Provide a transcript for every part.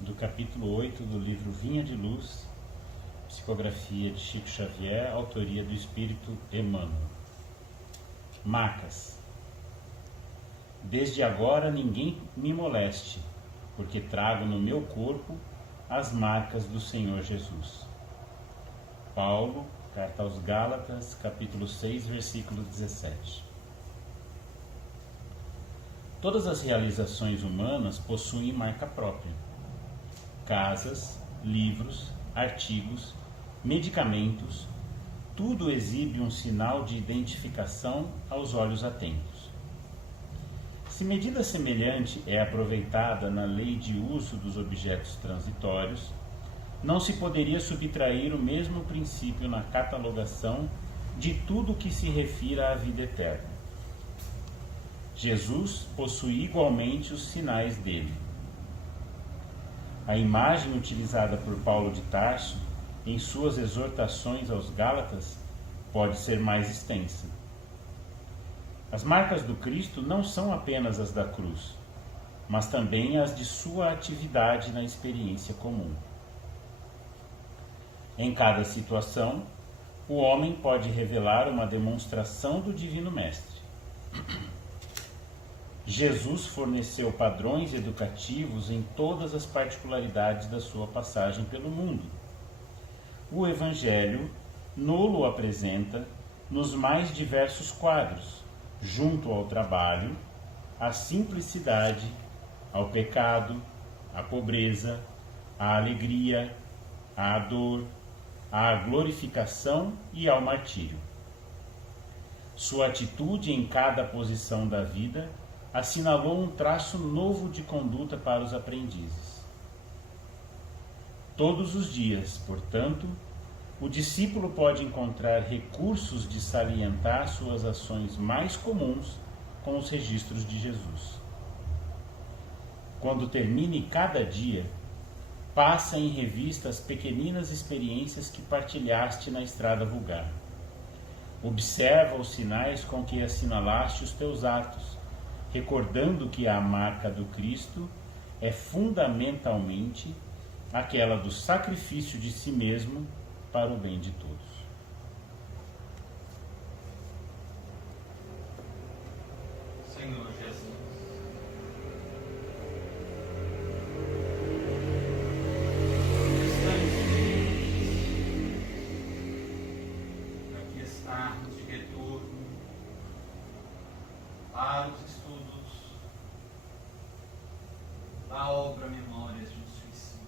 do capítulo 8 do livro Vinha de Luz, psicografia de Chico Xavier, autoria do Espírito Emmanuel. Marcas. Desde agora ninguém me moleste, porque trago no meu corpo as marcas do Senhor Jesus. Paulo, carta aos Gálatas, capítulo 6, versículo 17. Todas as realizações humanas possuem marca própria. Casas, livros, artigos, medicamentos, tudo exibe um sinal de identificação aos olhos atentos. Se medida semelhante é aproveitada na lei de uso dos objetos transitórios, não se poderia subtrair o mesmo princípio na catalogação de tudo que se refira à vida eterna. Jesus possui igualmente os sinais dele. A imagem utilizada por Paulo de Tarso em suas exortações aos Gálatas pode ser mais extensa. As marcas do Cristo não são apenas as da cruz, mas também as de sua atividade na experiência comum. Em cada situação, o homem pode revelar uma demonstração do Divino Mestre. Jesus forneceu padrões educativos em todas as particularidades da sua passagem pelo mundo. O Evangelho nos apresenta nos mais diversos quadros, junto ao trabalho, à simplicidade, ao pecado, à pobreza, à alegria, à dor, à glorificação e ao martírio. Sua atitude em cada posição da vida assinalou um traço novo de conduta para os aprendizes. Todos os dias, portanto, o discípulo pode encontrar recursos de salientar suas ações mais comuns com os registros de Jesus. Quando termine cada dia, passa em revista as pequeninas experiências que partilhaste na estrada vulgar. Observa os sinais com que assinalaste os teus atos, recordando que a marca do Cristo é fundamentalmente aquela do sacrifício de si mesmo para o bem de todos. Senhor Jesus, estamos felizes aqui estarmos de retorno para os estudos da obra Memórias de um Suicida.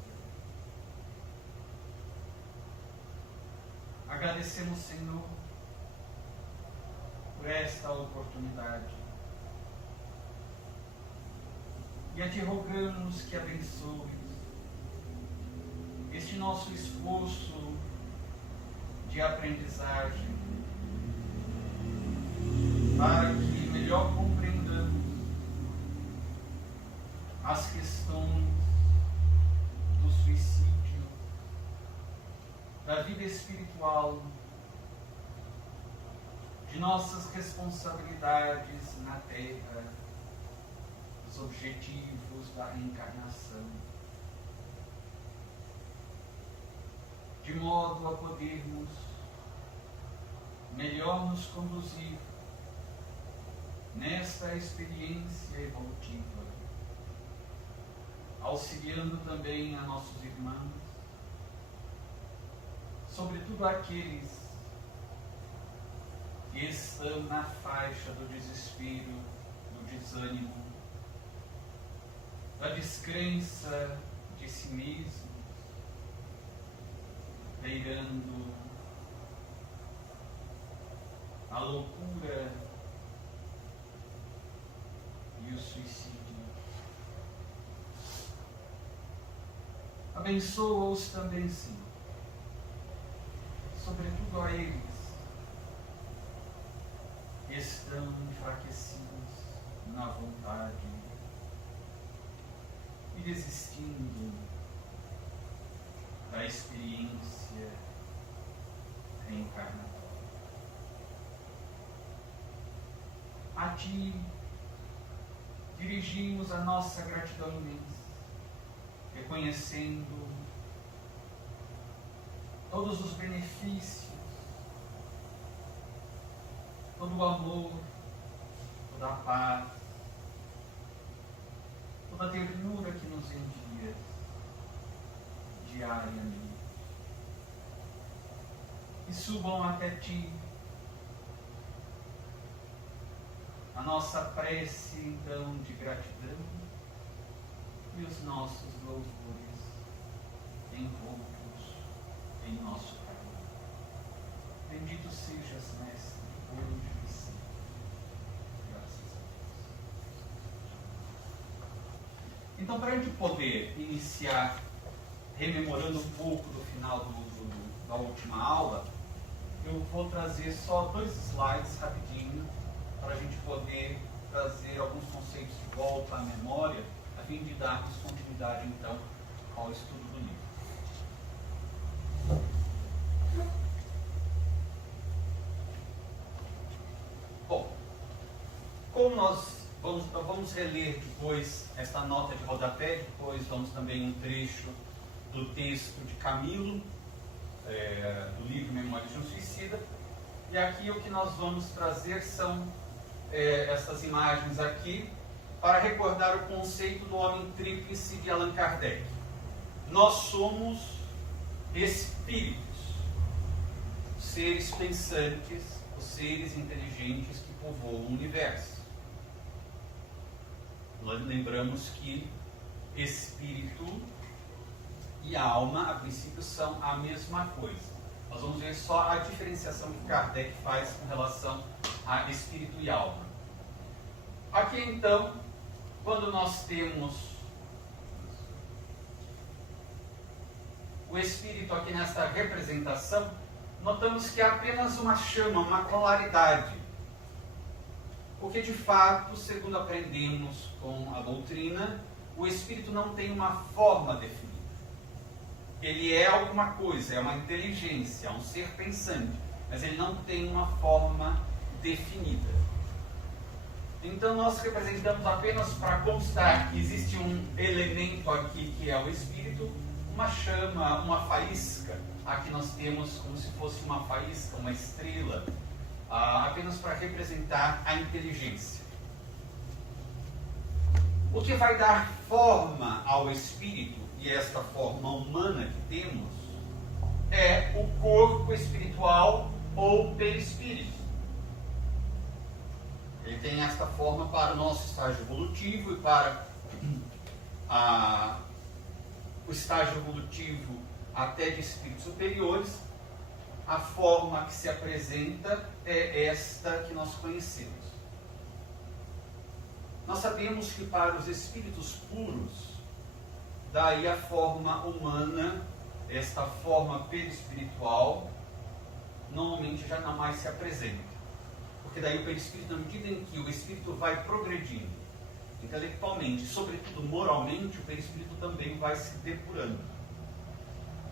Agradecemos, Senhor, por esta oportunidade e a Te rogamos que abençoes este nosso esforço de aprendizagem para que melhor compreendamos as questões do suicídio, da vida espiritual, de nossas responsabilidades na Terra, dos objetivos da reencarnação, de modo a podermos melhor nos conduzir nesta experiência evolutiva, auxiliando também a nossos irmãos, sobretudo aqueles que estão na faixa do desespero, do desânimo, da descrença de si mesmos, beirando a loucura e o suicídio. Abençoa-os também, Senhor, sobretudo a eles que estão enfraquecidos na vontade e desistindo da experiência reencarnatória. A Ti dirigimos a nossa gratidão imensa reconhecendo todos os benefícios, todo o amor, toda a paz, toda a ternura que nos envia diariamente. E subam até Ti a nossa prece, então, de gratidão e os nossos louvores envoltos em nosso carinho. Bendito sejas, Mestre, hoje e sempre. Graças a Deus. Então, para a gente poder iniciar rememorando um pouco do final da última aula, eu vou trazer só 2 slides rapidinho para a gente poder trazer alguns conceitos de volta à memória, a fim de darmos continuidade, então, ao estudo do livro. Bom, como nós vamos reler depois esta nota de rodapé, depois vamos também um trecho do texto de Camilo, do livro Memórias de um Suicida, e aqui o que nós vamos trazer são essas imagens aqui para recordar o conceito do homem tríplice de Allan Kardec. Nós somos espíritos, seres pensantes, os seres inteligentes que povoam o universo. Nós lembramos que espírito e alma, a princípio, são a mesma coisa. Nós vamos ver só a diferenciação que Kardec faz com relação a espírito e alma. Aqui, então, quando nós temos o espírito aqui nesta representação, notamos que é apenas uma chama, uma polaridade. Porque, de fato, segundo aprendemos com a doutrina, o espírito não tem uma forma definida. Ele é alguma coisa, é uma inteligência, é um ser pensante, mas ele não tem uma forma definida. Então nós representamos apenas para constar que existe um elemento aqui que é o espírito, uma chama, uma faísca. Aqui nós temos como se fosse uma faísca, uma estrela, apenas para representar a inteligência. O que vai dar forma ao espírito, e esta forma humana que temos, é o corpo espiritual ou perispírito. Ele tem esta forma para o nosso estágio evolutivo e para o estágio evolutivo até de espíritos superiores. A forma que se apresenta é esta que nós conhecemos. Nós sabemos que para os espíritos puros, daí a forma humana, esta forma perispiritual, normalmente já não mais se apresenta. Porque daí o perispírito, na medida em que o espírito vai progredindo, intelectualmente, sobretudo moralmente, o perispírito também vai se depurando.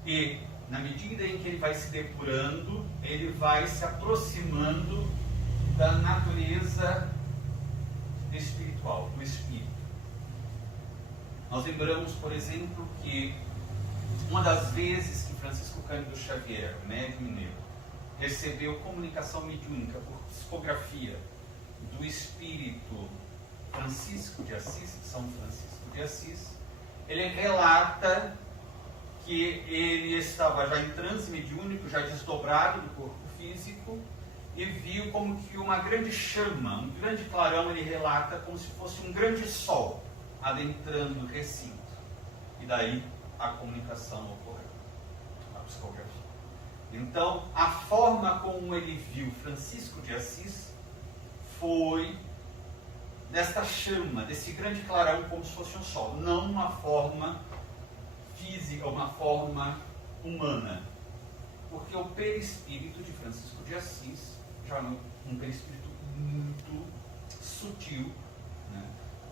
E, na medida em que ele vai se depurando, ele vai se aproximando da natureza espiritual, do espírito. Nós lembramos, por exemplo, que uma das vezes que Francisco Cândido Xavier, médium mineiro, recebeu comunicação mediúnica por psicografia do espírito Francisco de Assis, São Francisco de Assis, ele relata que ele estava já em transe mediúnico, já desdobrado do corpo físico, e viu como que uma grande chama, um grande clarão, ele relata como se fosse um grande sol adentrando o recinto. E daí a comunicação ocorreu, a psicografia. Então, a forma como ele viu Francisco de Assis foi desta chama, desse grande clarão, como se fosse um sol, não uma forma física, uma forma humana. Porque o perispírito de Francisco de Assis já é um perispírito muito sutil, né,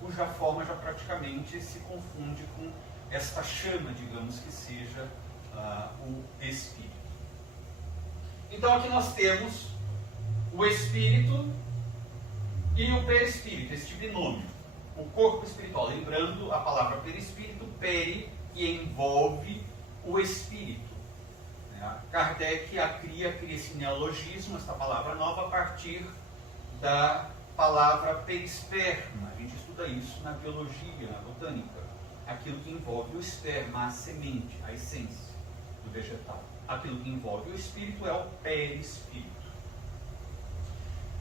cuja forma já praticamente se confunde com esta chama, digamos que seja o espírito. Então aqui nós temos o espírito e o perispírito, este binômio, o corpo espiritual. Lembrando a palavra perispírito, peri que envolve o espírito. Kardec cria esse neologismo, essa palavra nova, a partir da palavra perisperma. A gente estuda isso na biologia, na botânica. Aquilo que envolve o esperma, a semente, a essência do vegetal. Aquilo que envolve o espírito é o perispírito.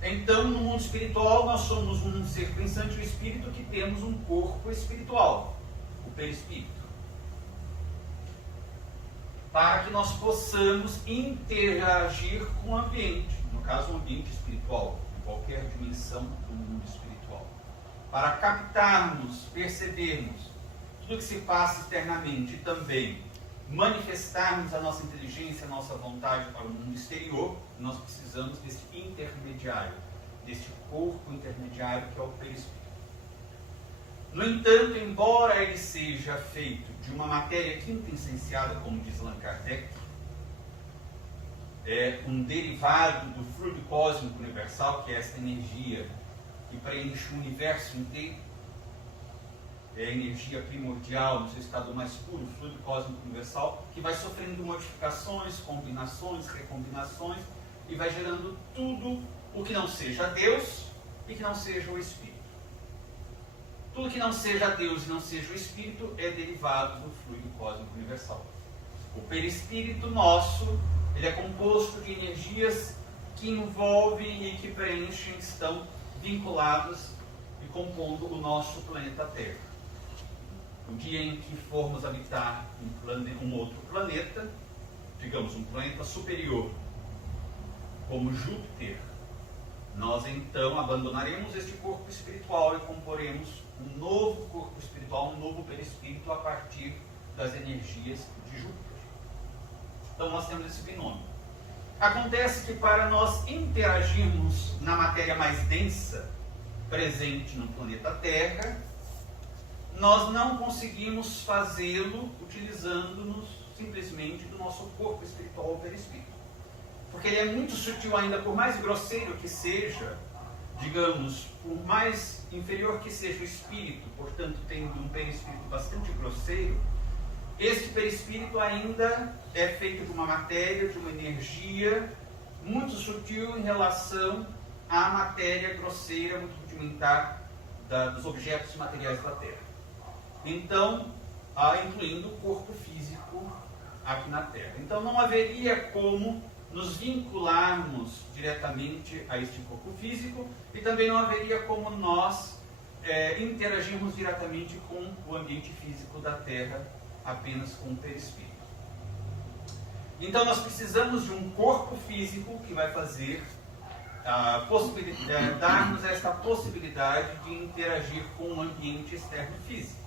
Então, no mundo espiritual, nós somos um ser pensante, o espírito, que temos um corpo espiritual, o perispírito. Para que nós possamos interagir com o ambiente, no caso, o ambiente espiritual, em qualquer dimensão do mundo espiritual. Para captarmos, percebermos tudo que se passa externamente e também manifestarmos a nossa inteligência, a nossa vontade para o mundo exterior, nós precisamos desse intermediário, desse corpo intermediário que é o perispírito. No entanto, embora ele seja feito de uma matéria quintessenciada, como diz Allan Kardec, é um derivado do fluido cósmico universal, que é essa energia que preenche o universo inteiro, é a energia primordial, no seu estado mais puro, o fluido cósmico universal, que vai sofrendo modificações, combinações, recombinações, e vai gerando tudo o que não seja Deus e que não seja o Espírito. Tudo que não seja Deus e não seja o Espírito é derivado do fluido cósmico universal. O perispírito nosso, ele é composto de energias que envolvem e que preenchem, estão vinculadas e compondo o nosso planeta Terra. No dia em que formos habitar um outro planeta, digamos um planeta superior, como Júpiter, nós então abandonaremos este corpo espiritual e comporemos um novo corpo espiritual, um novo perispírito a partir das energias de Júpiter. Então nós temos esse binômio. Acontece que para nós interagirmos na matéria mais densa presente no planeta Terra, nós não conseguimos fazê-lo utilizando-nos simplesmente do nosso corpo espiritual ou perispírito. Porque ele é muito sutil ainda, por mais grosseiro que seja, digamos, por mais inferior que seja o espírito, portanto tendo um perispírito bastante grosseiro, este perispírito ainda é feito de uma matéria, de uma energia muito sutil em relação à matéria grosseira, muito rudimentar dos objetos materiais da Terra. Então, incluindo o corpo físico aqui na Terra. Então não haveria como nos vincularmos diretamente a este corpo físico e também não haveria como nós interagirmos diretamente com o ambiente físico da Terra apenas com o perispírito. Então nós precisamos de um corpo físico que vai fazer dar-nos esta possibilidade de interagir com o ambiente externo físico.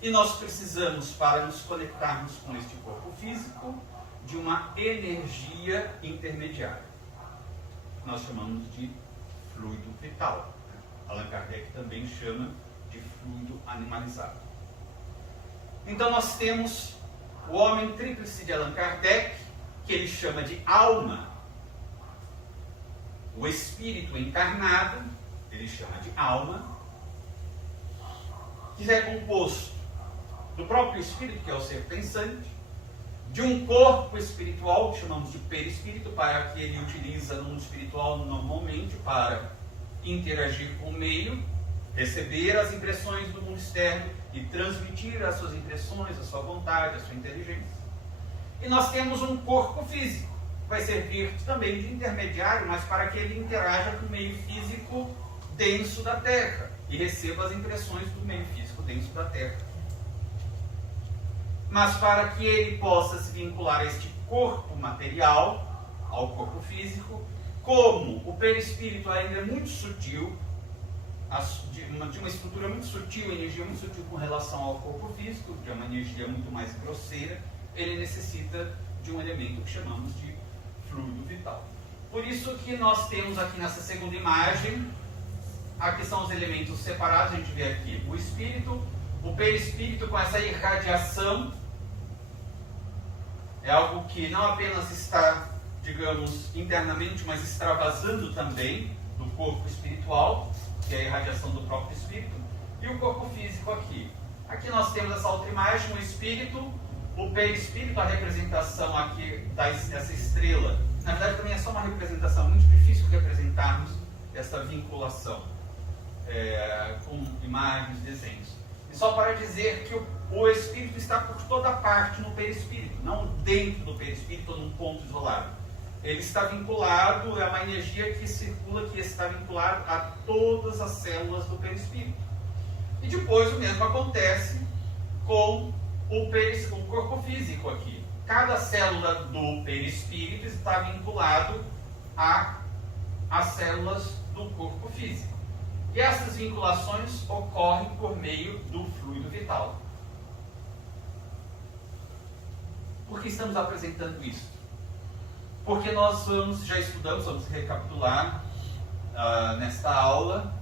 E nós precisamos, para nos conectarmos com este corpo físico, de uma energia intermediária. Nós chamamos de fluido vital. Allan Kardec também chama de fluido animalizado. Então nós temos o homem tríplice de Allan Kardec, que ele chama de alma. O espírito encarnado, ele chama de alma, que é composto do próprio espírito, que é o ser pensante, de um corpo espiritual, que chamamos de perispírito, para que ele utiliza no mundo espiritual normalmente para interagir com o meio, receber as impressões do mundo externo e transmitir as suas impressões, a sua vontade, a sua inteligência. E nós temos um corpo físico, que vai servir também de intermediário, mas para que ele interaja com o meio físico denso da Terra e receba as impressões do meio físico denso da Terra. Mas para que ele possa se vincular a este corpo material, ao corpo físico, como o perispírito ainda é muito sutil, de uma estrutura muito sutil, energia muito sutil com relação ao corpo físico, que é uma energia muito mais grosseira, ele necessita de um elemento que chamamos de fluido vital. Por isso que nós temos aqui nessa segunda imagem, aqui são os elementos separados, a gente vê aqui o espírito, o perispírito com essa irradiação, é algo que não apenas está, digamos, internamente, mas extravasando também do corpo espiritual, que é a irradiação do próprio espírito, e o corpo físico aqui. Aqui nós temos essa outra imagem, o espírito, o perispírito, a representação aqui dessa estrela. Na verdade também é só uma representação, muito difícil representarmos essa vinculação com imagens, desenhos. E só para dizer que o espírito está por toda parte no perispírito, não dentro do perispírito ou num ponto isolado. Ele está vinculado, é uma energia que circula, que está vinculado a todas as células do perispírito. E depois o mesmo acontece com o corpo físico aqui. Cada célula do perispírito está vinculado às células do corpo físico. E essas vinculações ocorrem por meio do fluido vital. Por que estamos apresentando isso? Porque nós já estudamos, vamos recapitular nesta aula,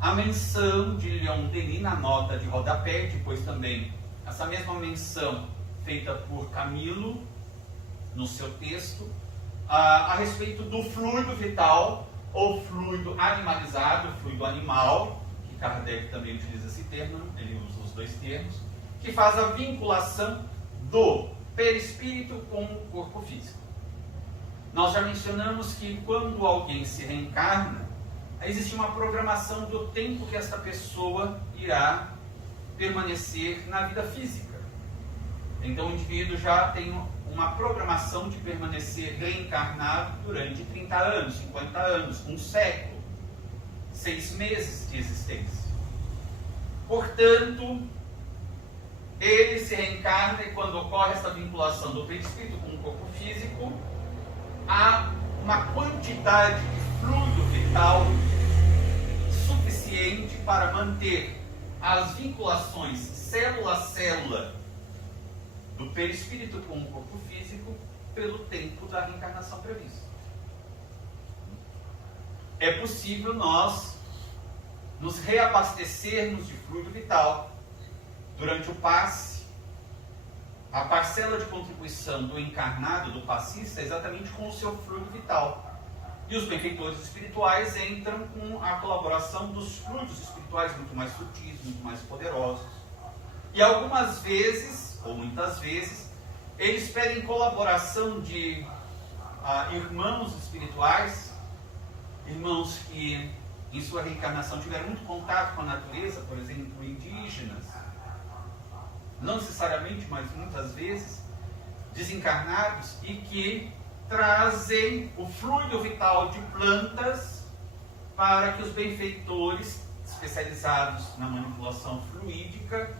a menção de Leon Denis na nota de rodapé, depois também essa mesma menção feita por Camilo no seu texto, a respeito do fluido vital, ou fluido animalizado, fluido animal, que Kardec também utiliza esse termo, ele usa os dois termos, que faz a vinculação do perispírito com o corpo físico. Nós já mencionamos que quando alguém se reencarna, existe uma programação do tempo que esta pessoa irá permanecer na vida física. Então o indivíduo já tem uma programação de permanecer reencarnado durante 30 anos, 50 anos, um século, 6 meses de existência. Portanto, ele se reencarna e quando ocorre essa vinculação do perispírito com o corpo físico, há uma quantidade de fluido vital suficiente para manter as vinculações célula a célula do perispírito com o corpo físico pelo tempo da reencarnação prevista. É possível nós nos reabastecermos de fluido vital durante o passe. A parcela de contribuição do encarnado, do passista, é exatamente com o seu fluido vital. E os benfeitores espirituais entram com a colaboração dos fluidos espirituais muito mais sutis, muito mais poderosos. E algumas vezes, ou muitas vezes, eles pedem colaboração de irmãos espirituais, irmãos que em sua reencarnação tiveram muito contato com a natureza, por exemplo, indígenas, não necessariamente, mas muitas vezes, desencarnados, e que trazem o fluido vital de plantas para que os benfeitores especializados na manipulação fluídica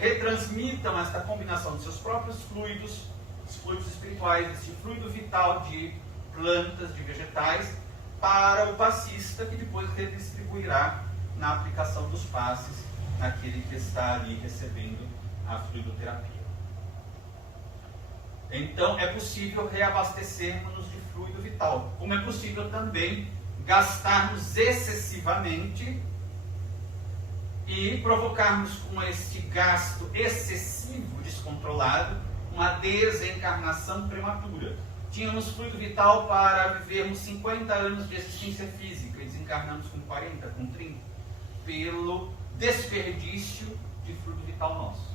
retransmitam esta combinação de seus próprios fluidos, os fluidos espirituais, este fluido vital de plantas, de vegetais, para o passista, que depois redistribuirá na aplicação dos passes naquele que está ali recebendo a fluidoterapia. Então, é possível reabastecermos de fluido vital, como é possível também gastarmos excessivamente e provocarmos com este gasto excessivo, descontrolado, uma desencarnação prematura. Tínhamos fluido vital para vivermos 50 anos de existência física e desencarnamos com 40, com 30, pelo desperdício de fluido vital nosso.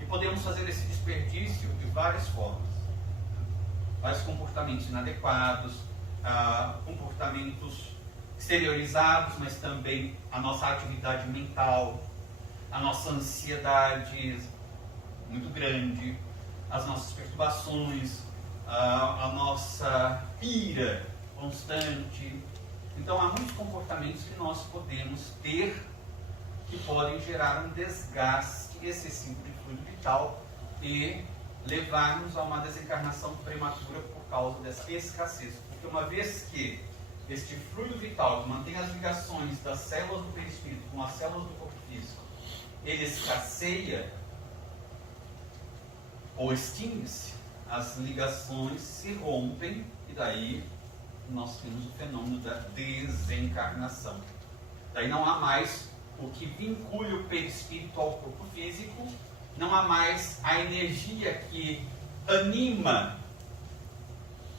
E podemos fazer esse desperdício de várias formas. Vários comportamentos inadequados, comportamentos exteriorizados, mas também a nossa atividade mental, a nossa ansiedade muito grande, as nossas perturbações, a nossa ira constante. Então há muitos comportamentos que nós podemos ter que podem gerar um desgaste excessivo de fluido vital e levar-nos a uma desencarnação prematura por causa dessa escassez. Porque uma vez que este fluido vital que mantém as ligações das células do perispírito com as células do corpo físico, ele escasseia ou extingue-se, as ligações se rompem e daí nós temos o fenômeno da desencarnação. Daí não há mais o que vincule o perispírito ao corpo físico, não há mais a energia que anima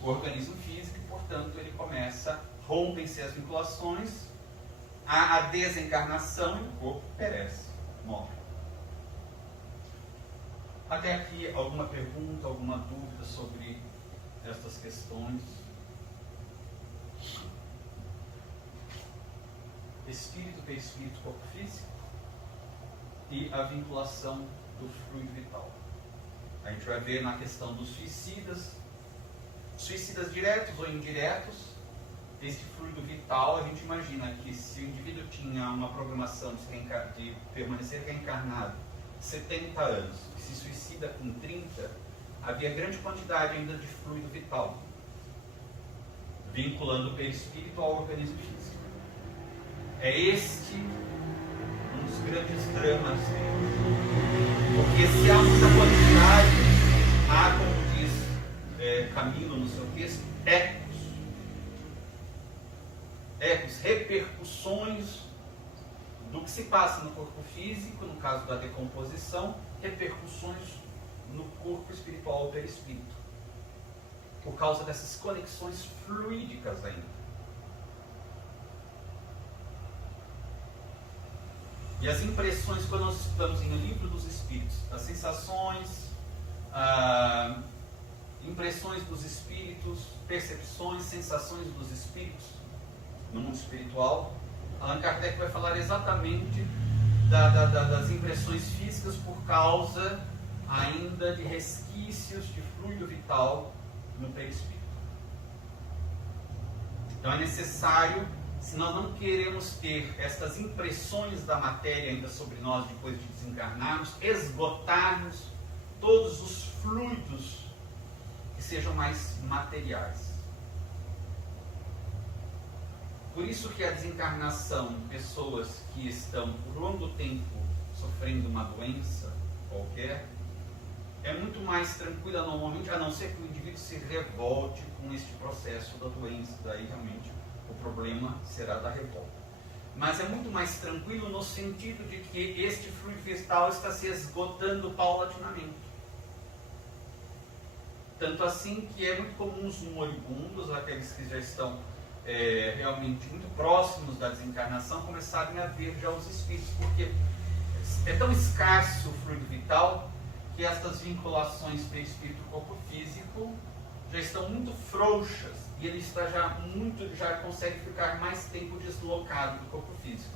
o organismo físico e, portanto, ele começa, rompem-se as vinculações, há a desencarnação e o corpo perece, morre. Até aqui, alguma pergunta, alguma dúvida sobre estas questões? Espírito, perispírito, corpo físico e a vinculação do fluido vital. A gente vai ver na questão dos suicidas diretos ou indiretos. Este fluido vital, a gente imagina que se o indivíduo tinha uma programação de permanecer reencarnado 70 anos e se suicida com 30, havia grande quantidade ainda de fluido vital, vinculando o perispírito ao organismo físico. É este um dos grandes dramas, porque se há muita quantidade, há, como diz Camilo no seu texto, ecos, repercussões do que se passa no corpo físico, no caso da decomposição, repercussões no corpo espiritual ou perispírito, por causa dessas conexões fluídicas ainda. E as impressões, quando nós estudamos em O Livro dos Espíritos, as sensações, impressões dos espíritos, percepções, sensações dos espíritos no mundo espiritual, Allan Kardec vai falar exatamente das impressões físicas por causa ainda de resquícios de fluido vital no perispírito. Então é necessário, se nós não queremos ter estas impressões da matéria ainda sobre nós depois de desencarnarmos, esgotarmos todos os fluidos que sejam mais materiais. Por isso que a desencarnação de pessoas que estão por longo tempo sofrendo uma doença qualquer é muito mais tranquila normalmente, a não ser que o indivíduo se revolte com este processo da doença. Daí realmente o problema será da revolta. Mas é muito mais tranquilo no sentido de que este fluido vital está se esgotando paulatinamente. Tanto assim que é muito comum os moribundos, aqueles que já estão realmente muito próximos da desencarnação, começarem a ver já os espíritos, porque é tão escasso o fluido vital que estas vinculações perispírito-corpo físico já estão muito frouxas e ele está já consegue ficar mais tempo deslocado do corpo físico.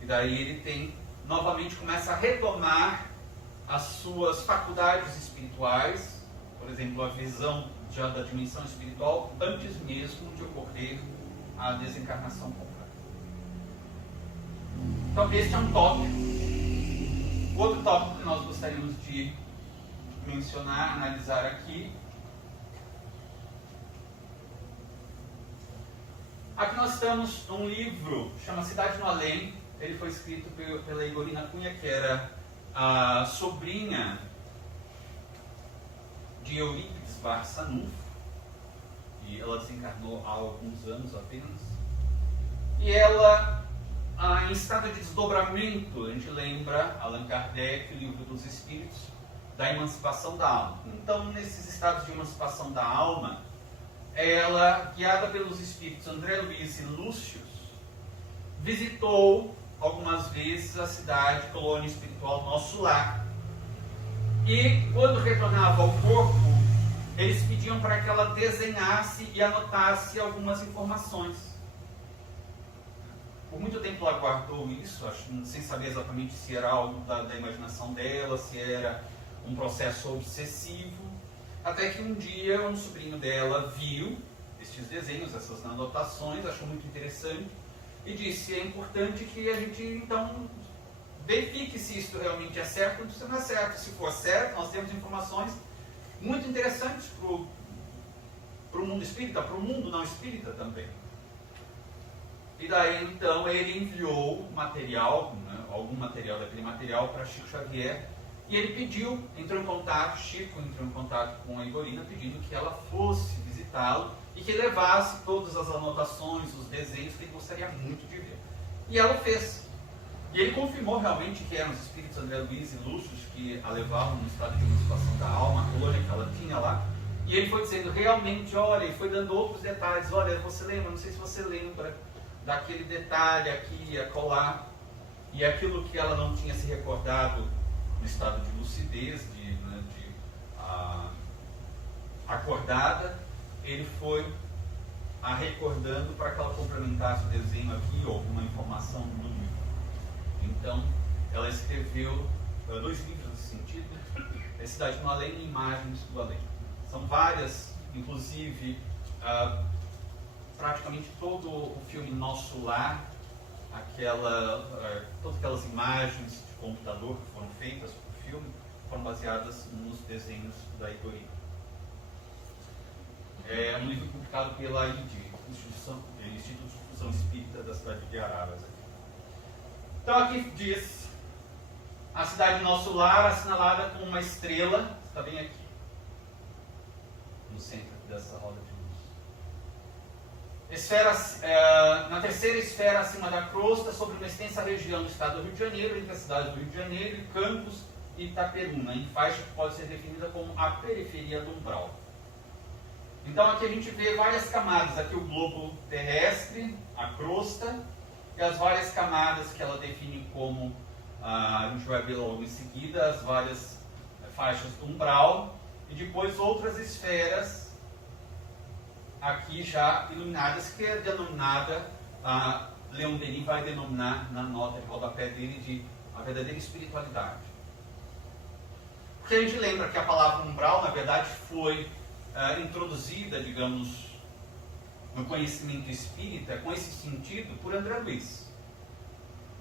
E daí ele novamente começa a retomar as suas faculdades espirituais, por exemplo, a visão já da dimensão espiritual, antes mesmo de ocorrer a desencarnação completa. Então, este é um tópico. Outro tópico que nós gostaríamos de mencionar, analisar aqui. Aqui nós temos um livro, chama Cidade no Além. Ele foi escrito pela Igorina Cunha, que era a sobrinha de Eurípides Barçanufo, e ela desencarnou há alguns anos apenas. E ela, em estado de desdobramento, a gente lembra Allan Kardec, o Livro dos Espíritos, da emancipação da alma. Então, nesses estados de emancipação da alma, ela, guiada pelos espíritos André Luiz e Lúcio, visitou algumas vezes a cidade, colônia espiritual Nosso Lar. E quando retornava ao corpo, eles pediam para que ela desenhasse e anotasse algumas informações. Por muito tempo ela guardou isso, sem saber exatamente se era algo da imaginação dela, se era um processo obsessivo, até que um dia um sobrinho dela viu estes desenhos, essas anotações, achou muito interessante e disse: é importante que a gente então verifique se isso realmente é certo ou se não é certo. Se for certo, nós temos informações muito interessantes para o mundo espírita, para o mundo não espírita também. E daí então ele enviou material, algum material daquele material para Chico Xavier, e ele pediu, Chico entrou em contato com a Igorina pedindo que ela fosse visitá-lo e que levasse todas as anotações, os desenhos que ele gostaria muito de ver. E ela fez. E ele confirmou realmente que eram os espíritos André Luiz e Lúcio que a levavam no estado de emancipação da alma, a colônia que ela tinha lá. E ele foi dizendo realmente, olha, e foi dando outros detalhes. Olha, você lembra, não sei se você lembra daquele detalhe aqui, acolá, e aquilo que ela não tinha se recordado no estado de lucidez, acordada, ele foi a recordando para que ela complementasse o desenho aqui ou alguma informação no livro. Então, ela escreveu 2 livros nesse sentido, Cidade no Além e Imagens do Além. São várias, inclusive, praticamente todo o filme Nosso Lar, todas aquelas imagens de computador que foram feitas para o filme, foram baseadas nos desenhos da Igorina. É um livro publicado pela IDI, Instituto de Difusão Espírita da cidade de Araras. Então aqui diz a cidade Nosso Lar, assinalada com uma estrela, está bem aqui, no centro dessa roda de luz. Na terceira esfera acima da crosta, sobre uma extensa região do estado do Rio de Janeiro, entre as cidades do Rio de Janeiro e Campos e Itaperuna, em faixa que pode ser definida como a periferia do umbral. Então aqui a gente vê várias camadas, aqui o globo terrestre, a crosta, e as várias camadas que ela define como, a gente vai ver logo em seguida, as várias faixas do umbral, e depois outras esferas aqui já iluminadas, que é denominada, Leon Denis vai denominar na nota de rodapé dele de a verdadeira espiritualidade. Porque a gente lembra que a palavra umbral, na verdade, foi introduzida, digamos, no conhecimento espírita, com esse sentido, por André Luiz.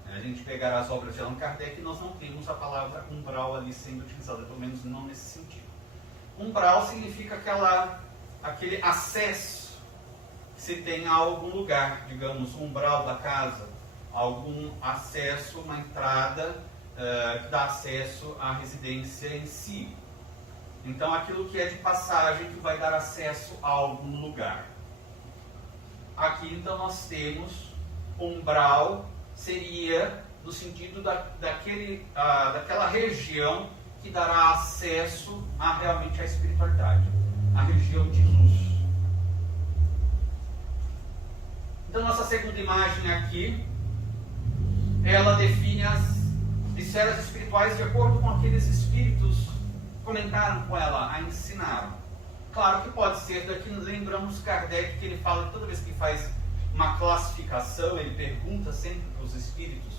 A gente pegará as obras de Allan Kardec e nós não temos a palavra umbral ali sendo utilizada, pelo menos não nesse sentido. Umbral significa aquele acesso que se tem a algum lugar, digamos, o umbral da casa, algum acesso, uma entrada que dá acesso à residência em si. Então, aquilo que é de passagem, que vai dar acesso a algum lugar. Aqui, então, nós temos umbral, seria no sentido daquela região que dará acesso realmente à espiritualidade, a região de luz. Então, nossa segunda imagem aqui, ela define as esferas espirituais de acordo com aqueles espíritos comentaram com ela, a ensinaram. Claro que pode ser, daqui lembramos Kardec, que ele fala que toda vez que faz uma classificação, ele pergunta sempre para os espíritos,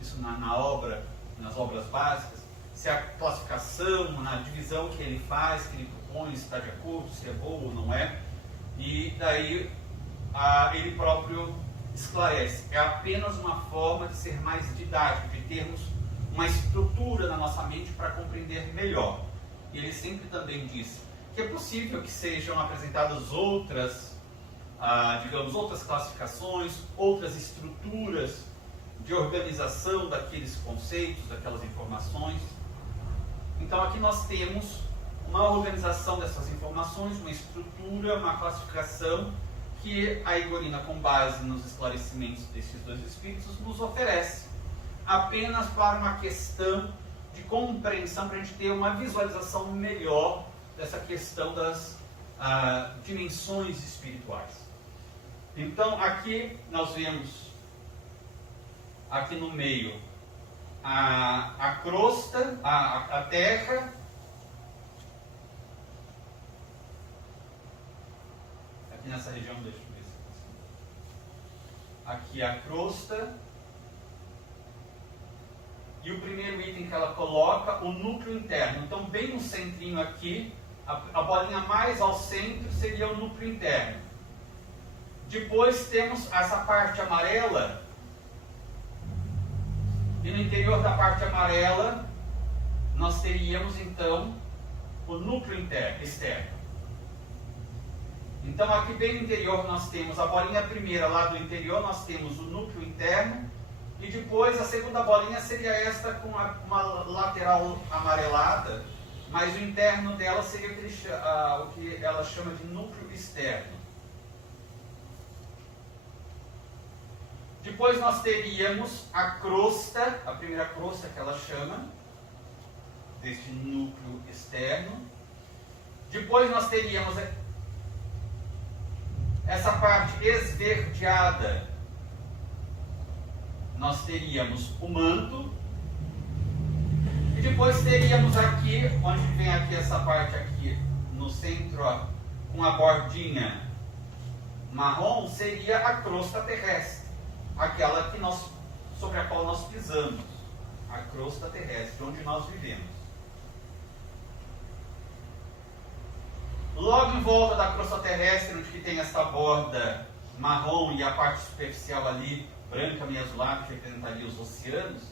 isso nas obras básicas, se a classificação, na divisão que ele faz, que ele propõe, se está de acordo, se é boa ou não é, e daí ele próprio esclarece. É apenas uma forma de ser mais didático, de termos uma estrutura na nossa mente para compreender melhor. E ele sempre também diz que é possível que sejam apresentadas outras classificações, outras estruturas de organização daqueles conceitos, daquelas informações. Então aqui nós temos uma organização dessas informações, uma estrutura, uma classificação que a Igorina, com base nos esclarecimentos desses dois espíritos, nos oferece apenas para uma questão de compreensão, para a gente ter uma visualização melhor dessa questão das dimensões espirituais. Então aqui nós vemos, aqui no meio, a crosta, a terra, aqui nessa região, deixa eu ver se aqui a crosta, e o primeiro item que ela coloca, o núcleo interno. Então, bem no centrinho aqui, a bolinha mais ao centro seria o núcleo interno. Depois temos essa parte amarela, e no interior da parte amarela, nós teríamos então o núcleo externo. Então, aqui bem no interior nós temos a bolinha primeira lá do interior, nós temos o núcleo interno, e depois a segunda bolinha seria esta com uma lateral amarelada, mas o interno dela seria o que ela chama de núcleo externo. Depois nós teríamos a crosta, a primeira crosta que ela chama, deste núcleo externo. Depois nós teríamos essa parte esverdeada, nós teríamos o manto, e depois teríamos aqui, onde vem aqui essa parte aqui no centro, ó, com a bordinha marrom, seria a crosta terrestre, aquela que sobre a qual nós pisamos, a crosta terrestre, onde nós vivemos. Logo em volta da crosta terrestre, onde tem essa borda marrom e a parte superficial ali, branca, meio azulada, que representaria os oceanos,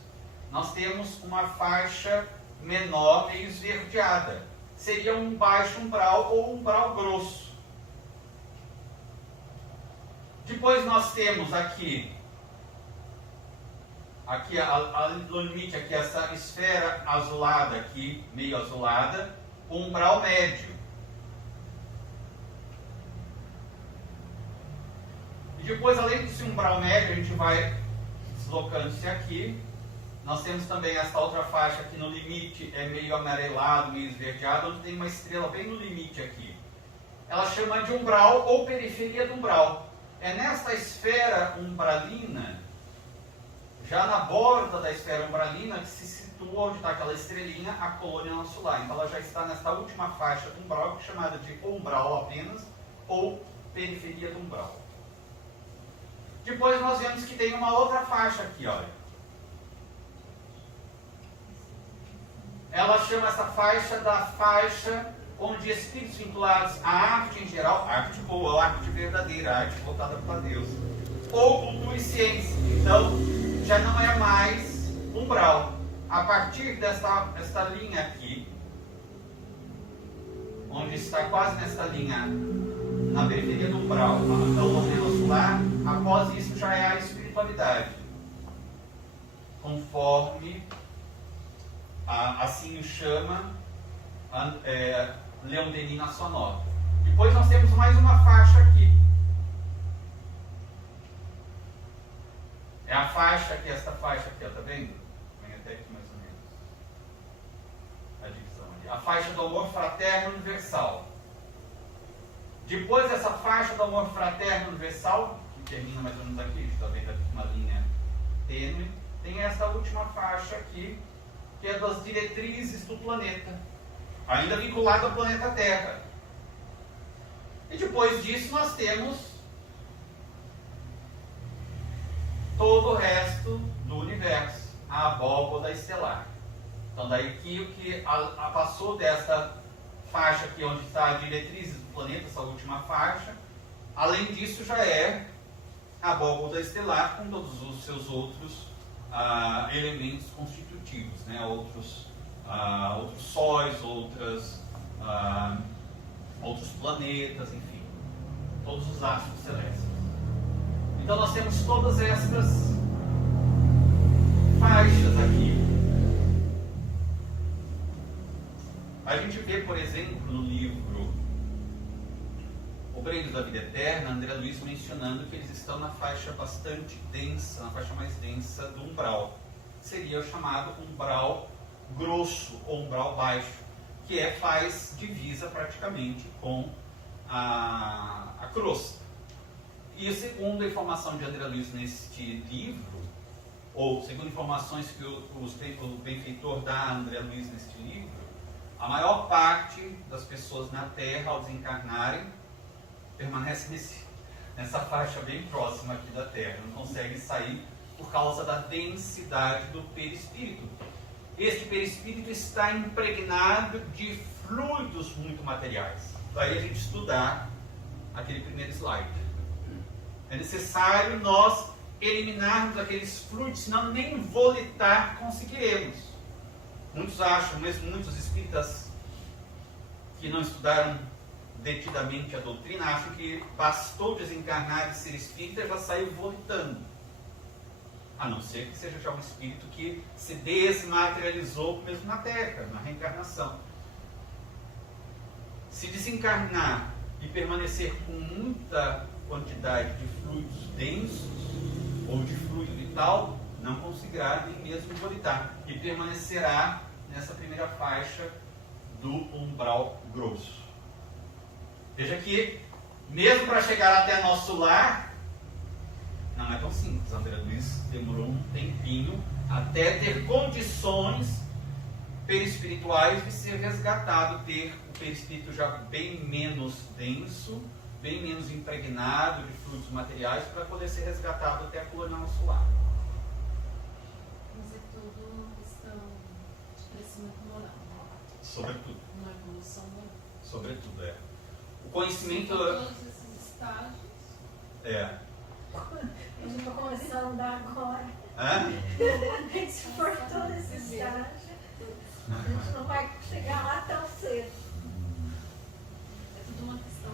nós temos uma faixa menor, meio esverdeada. Seria um baixo umbral ou umbral grosso. Depois nós temos aqui no limite, aqui essa esfera azulada aqui, meio azulada, umbral médio. E depois, além desse umbral médio, a gente vai deslocando-se aqui. Nós temos também essa outra faixa aqui no limite, é meio amarelado, meio esverdeado, onde tem uma estrela bem no limite aqui. Ela chama de umbral ou periferia do umbral. É nesta esfera umbralina, já na borda da esfera umbralina, que se situa onde está aquela estrelinha, a colônia nosular. Então ela já está nesta última faixa do umbral, que é chamada de umbral apenas, ou periferia do umbral. Depois nós vemos que tem uma outra faixa aqui, olha. Ela chama essa faixa da faixa onde espíritos vinculados à arte em geral, arte boa, arte verdadeira, arte voltada para Deus, ou cultura e ciência. Então, já não é mais umbral. A partir desta linha aqui, onde está quase nesta linha, na periferia do umbral, na colônia nosular, após isso já é a espiritualidade, conforme assim o chama Leon Denis na sua nota. Depois nós temos mais uma faixa aqui. É a faixa aqui, esta faixa aqui, está vendo? Vem até aqui mais ou menos. A divisão ali. A faixa do amor fraterno universal. Depois dessa faixa do amor fraterno universal, que termina mais ou menos aqui, a gente está vendo aqui uma linha tênue, tem essa última faixa aqui, que é das diretrizes do planeta, ainda vinculado ao planeta Terra. E depois disso nós temos todo o resto do universo, a abóboda estelar. Então daí que o que passou dessa faixa aqui onde está a diretrizes do planeta, essa última faixa, além disso já é a abóboda estelar com todos os seus outros elementos constitutivos, né? outros sóis, outros planetas, enfim, todos os astros celestes. Então nós temos todas estas faixas aqui. A gente vê, por exemplo, no livro O Brêmios da Vida Eterna, André Luiz mencionando que eles estão na faixa bastante densa, na faixa mais densa do umbral. Seria o chamado umbral grosso ou umbral baixo, que faz divisa praticamente com a crosta. E segundo a informação de André Luiz neste livro, ou segundo informações que o benfeitor dá a André Luiz neste livro, a maior parte das pessoas na Terra, ao desencarnarem, permanece nessa faixa bem próxima aqui da Terra, não consegue sair por causa da densidade do perispírito. Este perispírito está impregnado de fluidos muito materiais. Daí a gente estudar aquele primeiro slide. É necessário nós eliminarmos aqueles fluidos, senão nem volitar conseguiremos. Muitos acham, mesmo muitos espíritas que não estudaram detidamente a doutrina, acham que bastou desencarnar de ser espírita e já saiu volitando. A não ser que seja já um espírito que se desmaterializou mesmo na Terra, na reencarnação. Se desencarnar e permanecer com muita quantidade de fluidos densos ou de fluido vital, não conseguirá nem mesmo volitar e permanecerá nessa primeira faixa do umbral grosso. Veja que, mesmo para chegar até nosso lar, não é tão simples. André Luiz demorou um tempinho até ter condições perispirituais, de ser resgatado, ter o perispírito já bem menos denso, bem menos impregnado de fluidos materiais, para poder ser resgatado até a coluna solar. Mas é tudo questão de crescimento moral. Sobretudo. Uma evolução moral. Sobretudo, é. O conhecimento... Todos esses estágios. É. Eu estou começando a andar agora. Hã? Se for todo esse estágio, a gente não vai chegar lá tão cedo. É tudo uma questão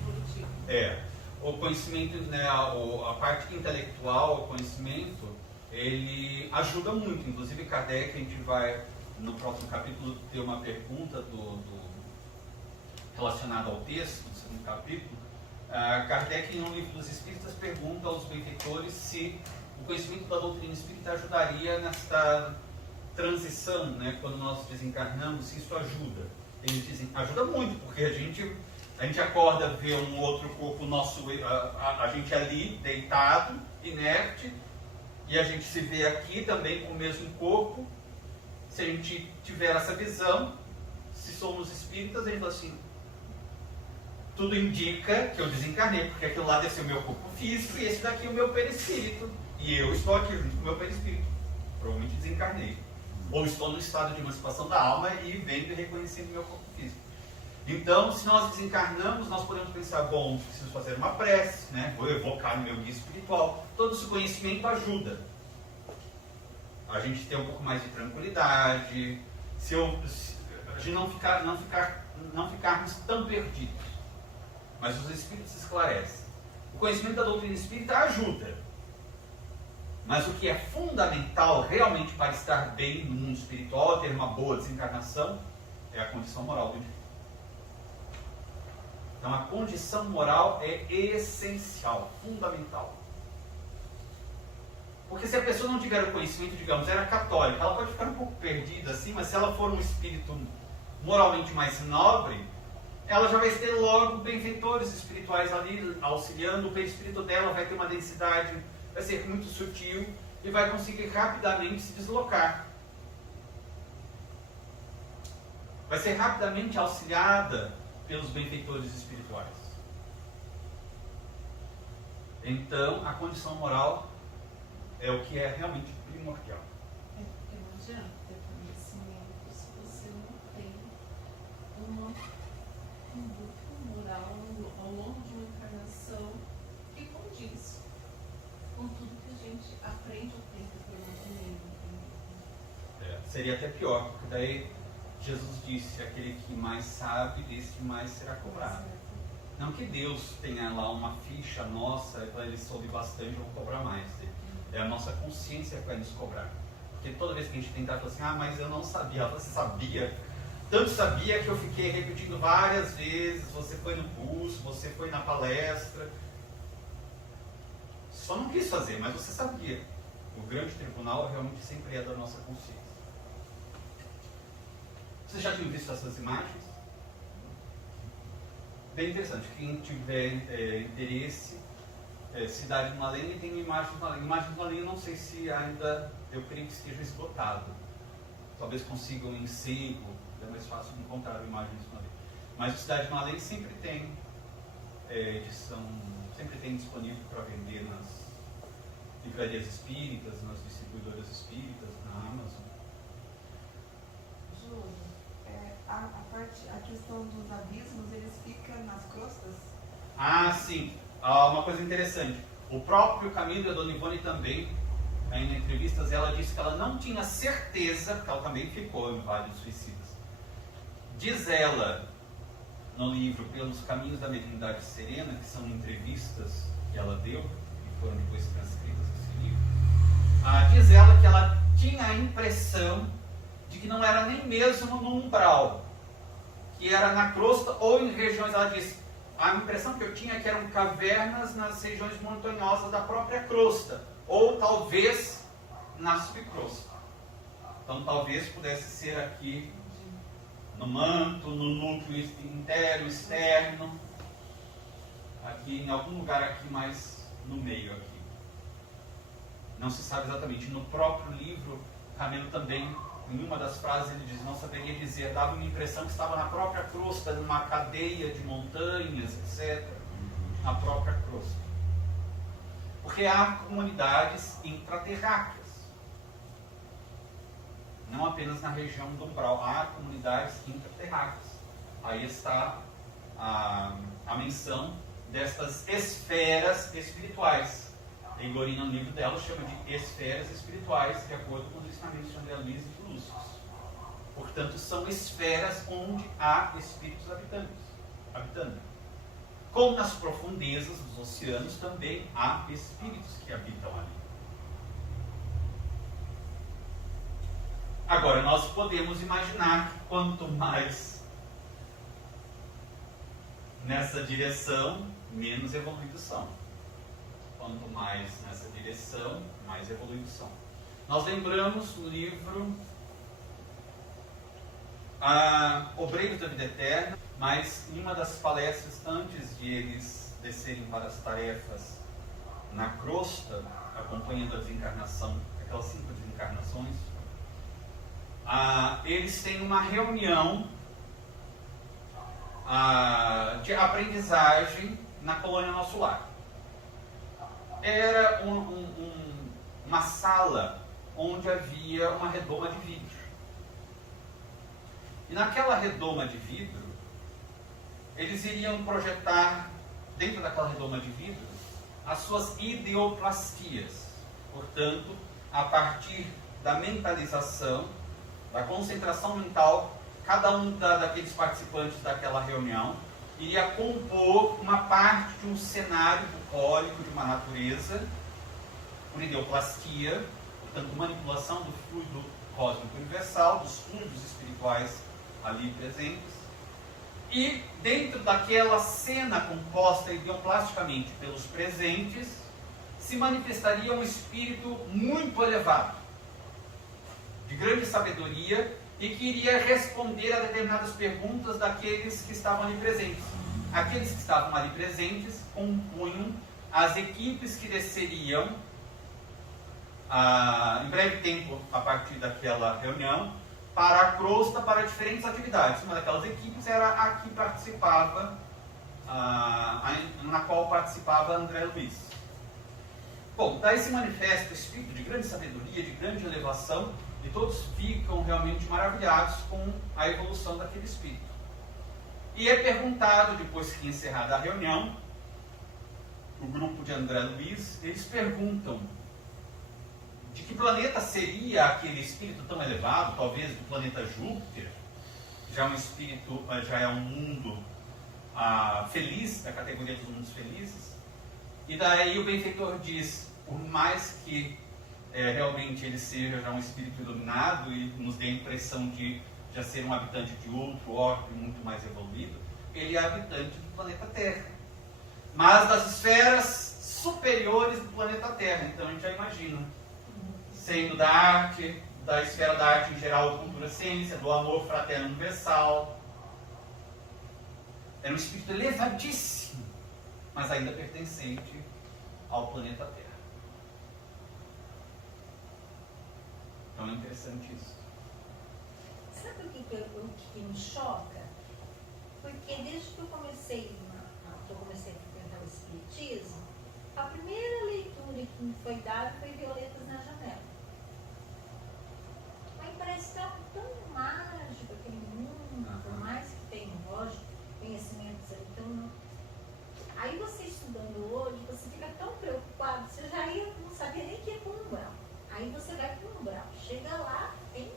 evolutiva. É. O conhecimento, né, a parte intelectual, o conhecimento, ele ajuda muito. Inclusive, Kardec, a gente vai, no próximo capítulo, ter uma pergunta relacionada ao texto, do segundo capítulo. Kardec, em um livro dos Espíritas, pergunta aos benfeitores se o conhecimento da doutrina espírita ajudaria nesta transição, né, quando nós desencarnamos, se isso ajuda. Eles dizem, ajuda muito, porque a gente acorda, vê um outro corpo nosso, a gente ali, deitado, inerte, e a gente se vê aqui também com o mesmo corpo. Se a gente tiver essa visão, se somos espíritas, a gente fala assim, tudo indica que eu desencarnei, porque aquilo lá deve ser o meu corpo físico e esse daqui é o meu perispírito. E eu estou aqui junto com o meu perispírito. Provavelmente desencarnei. Ou estou no estado de emancipação da alma e vendo e reconhecendo o meu corpo físico. Então, se nós desencarnamos, nós podemos pensar, bom, preciso fazer uma prece, né? Vou evocar no meu guia espiritual. Todo esse conhecimento ajuda a gente ter um pouco mais de tranquilidade, a gente não ficarmos tão perdidos. Mas os espíritos esclarecem. O conhecimento da doutrina espírita ajuda. Mas o que é fundamental realmente para estar bem no mundo espiritual, ter uma boa desencarnação, é a condição moral do indivíduo. Então a condição moral é essencial, fundamental. Porque se a pessoa não tiver o conhecimento, digamos, era católica, ela pode ficar um pouco perdida assim, mas se ela for um espírito moralmente mais nobre, ela já vai ter logo benfeitores espirituais ali auxiliando, o perispírito dela vai ter uma densidade, vai ser muito sutil e vai conseguir rapidamente se deslocar. Vai ser rapidamente auxiliada pelos benfeitores espirituais. Então, a condição moral é o que é realmente primordial. É porque não adianta ter conhecimento se você não tem uma conduta moral ao longo de uma encarnação que condiz com tudo que a gente aprende ou tenta pelo meio. Seria até pior, porque daí Jesus disse, aquele que mais sabe, desse mais será cobrado. Não que Deus tenha lá uma ficha nossa, ele soube bastante, eu vou cobrar mais. É a nossa consciência que vai nos cobrar. Porque toda vez que a gente tentar falar assim, mas eu não sabia, você sabia. Tanto sabia que eu fiquei repetindo várias vezes, você foi no curso, você foi na palestra. Só não quis fazer, mas você sabia. O grande tribunal realmente sempre é da nossa consciência. Vocês já tinham visto essas imagens? Bem interessante. Quem tiver interesse, Cidade de Malém tem imagens de Malém. Imagens de Malém eu não sei se ainda, eu creio que esteja esgotado. Talvez consigam em sebo, é mais fácil de encontrar imagens de Malém. Mas o Cidade de Malém sempre tem edição, sempre tem disponível para vender nas livrarias espíritas, nas distribuidoras espíritas, na Amazon. Júlio, a questão dos abismos, eles ficam nas crostas? Ah, sim. Uma coisa interessante. O próprio Camilo e a Dona Ivone também, em entrevistas, ela disse que ela não tinha certeza, porque ela também ficou em vários suicidas. Diz ela, no livro Pelos Caminhos da Mediunidade Serena, que são entrevistas que ela deu, que foram depois transcritas nesse livro, diz ela que ela tinha a impressão de que não era nem mesmo no umbral, que era na crosta ou em regiões, ela disse, a impressão que eu tinha é que eram cavernas nas regiões montanhosas da própria crosta, ou talvez na subcrosta. Então talvez pudesse ser aqui no manto, no núcleo interno, externo, aqui em algum lugar aqui mais no meio aqui. Não se sabe exatamente. No próprio livro, Camilo também Em uma das frases ele diz, não saberia dizer, dava uma impressão que estava na própria crosta, numa cadeia de montanhas, etc. Na própria crosta. Porque há comunidades intraterráqueas. Não apenas na região do umbral, há comunidades intraterráqueas. Aí está a menção destas esferas espirituais. A Igorina, no livro dela, chama de esferas espirituais, de acordo com os ensinamentos de André Luiz e de Lúcius. Portanto, são esferas onde há espíritos habitando. Como nas profundezas dos oceanos, também há espíritos que habitam ali. Agora, nós podemos imaginar que quanto mais nessa direção, menos evoluídos são. Quanto mais nessa direção, mais evoluídos são. Nós lembramos o livro Obreiros da Vida Eterna, mas em uma das palestras, antes de eles descerem para as tarefas na crosta, acompanhando a desencarnação, aquelas 5 desencarnações, eles têm uma reunião de aprendizagem na colônia Nosso Lar. Era uma sala onde havia uma redoma de vidro. E naquela redoma de vidro, eles iriam projetar, dentro daquela redoma de vidro, as suas ideoplastias. Portanto, a partir da mentalização, da concentração mental, cada um daqueles participantes daquela reunião iria compor uma parte de um cenário bucólico de uma natureza, por ideoplastia, portanto, manipulação do fluido cósmico universal, dos fluidos espirituais ali presentes. E dentro daquela cena composta ideoplasticamente pelos presentes, se manifestaria um espírito muito elevado, de grande sabedoria, e que iria responder a determinadas perguntas daqueles que estavam ali presentes. Aqueles que estavam ali presentes compunham as equipes que desceriam em breve tempo, a partir daquela reunião, para a crosta, para diferentes atividades. Uma daquelas equipes era a que participava, na qual participava André Luiz. Bom, daí se manifesta o espírito de grande sabedoria, de grande elevação, e todos ficam realmente maravilhados com a evolução daquele espírito. E é perguntado, depois que encerrada a reunião, o grupo de André Luiz, eles perguntam de que planeta seria aquele espírito tão elevado, talvez do planeta Júpiter, já um espírito, já é um mundo feliz, da categoria dos mundos felizes. E daí o benfeitor diz, por mais que realmente ele seja já um espírito iluminado e nos dê a impressão de já ser um habitante de outro orbe muito mais evoluído, ele é habitante do planeta Terra, mas das esferas superiores do planeta Terra. Então a gente já imagina, sendo da arte, da esfera da arte em geral, da cultura, ciência, do amor fraterno universal. Era um espírito elevadíssimo, mas ainda pertencente ao planeta Terra. Então é interessante isso. Sabe o que me choca? Porque desde que eu comecei a frequentar o Espiritismo, a primeira leitura que me foi dada foi Violetas na Janela. Aí parece que está tão mágico aquele mundo, por mais que tenha, lógico, conhecimentos ali tão... Aí você estudando hoje, você fica tão preocupado, você já não sabia nem que ia para o umbral. Aí você vai para o umbral, chega lá, tem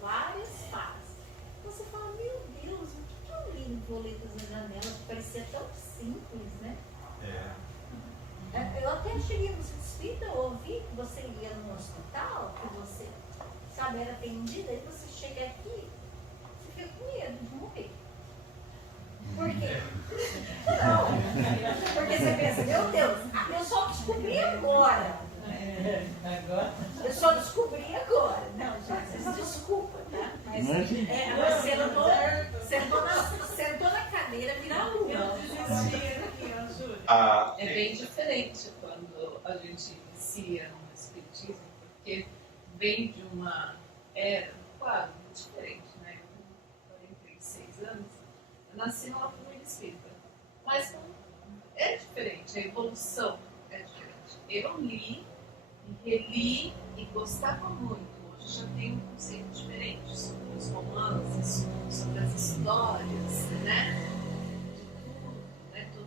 várias fases. Você fala, meu Deus, o que eu li em Violetas na Janela, que parecia tão simples, né? Eu até cheguei no centro espírita, eu ouvi que você ia no hospital, que você, sabe, era atendida, aí você chega aqui, você fica com medo de morrer. Por quê? Não, porque você pensa, meu Deus, eu só descobri agora. Eu só descobri agora. Não, gente, desculpa, tá? Mas sentou na cadeira, vira lua. Eu desisti aqui, ó, Júlia. É bem diferente quando a gente inicia no Espiritismo, porque vem de uma era, claro, é diferente, né? Eu com 46 anos, eu nasci numa família espírita. Mas é diferente, a evolução é diferente. Eu li e reli e gostava muito. Hoje já tenho um conceito diferente sobre os romances, sobre as histórias, né? De tudo, né? Eu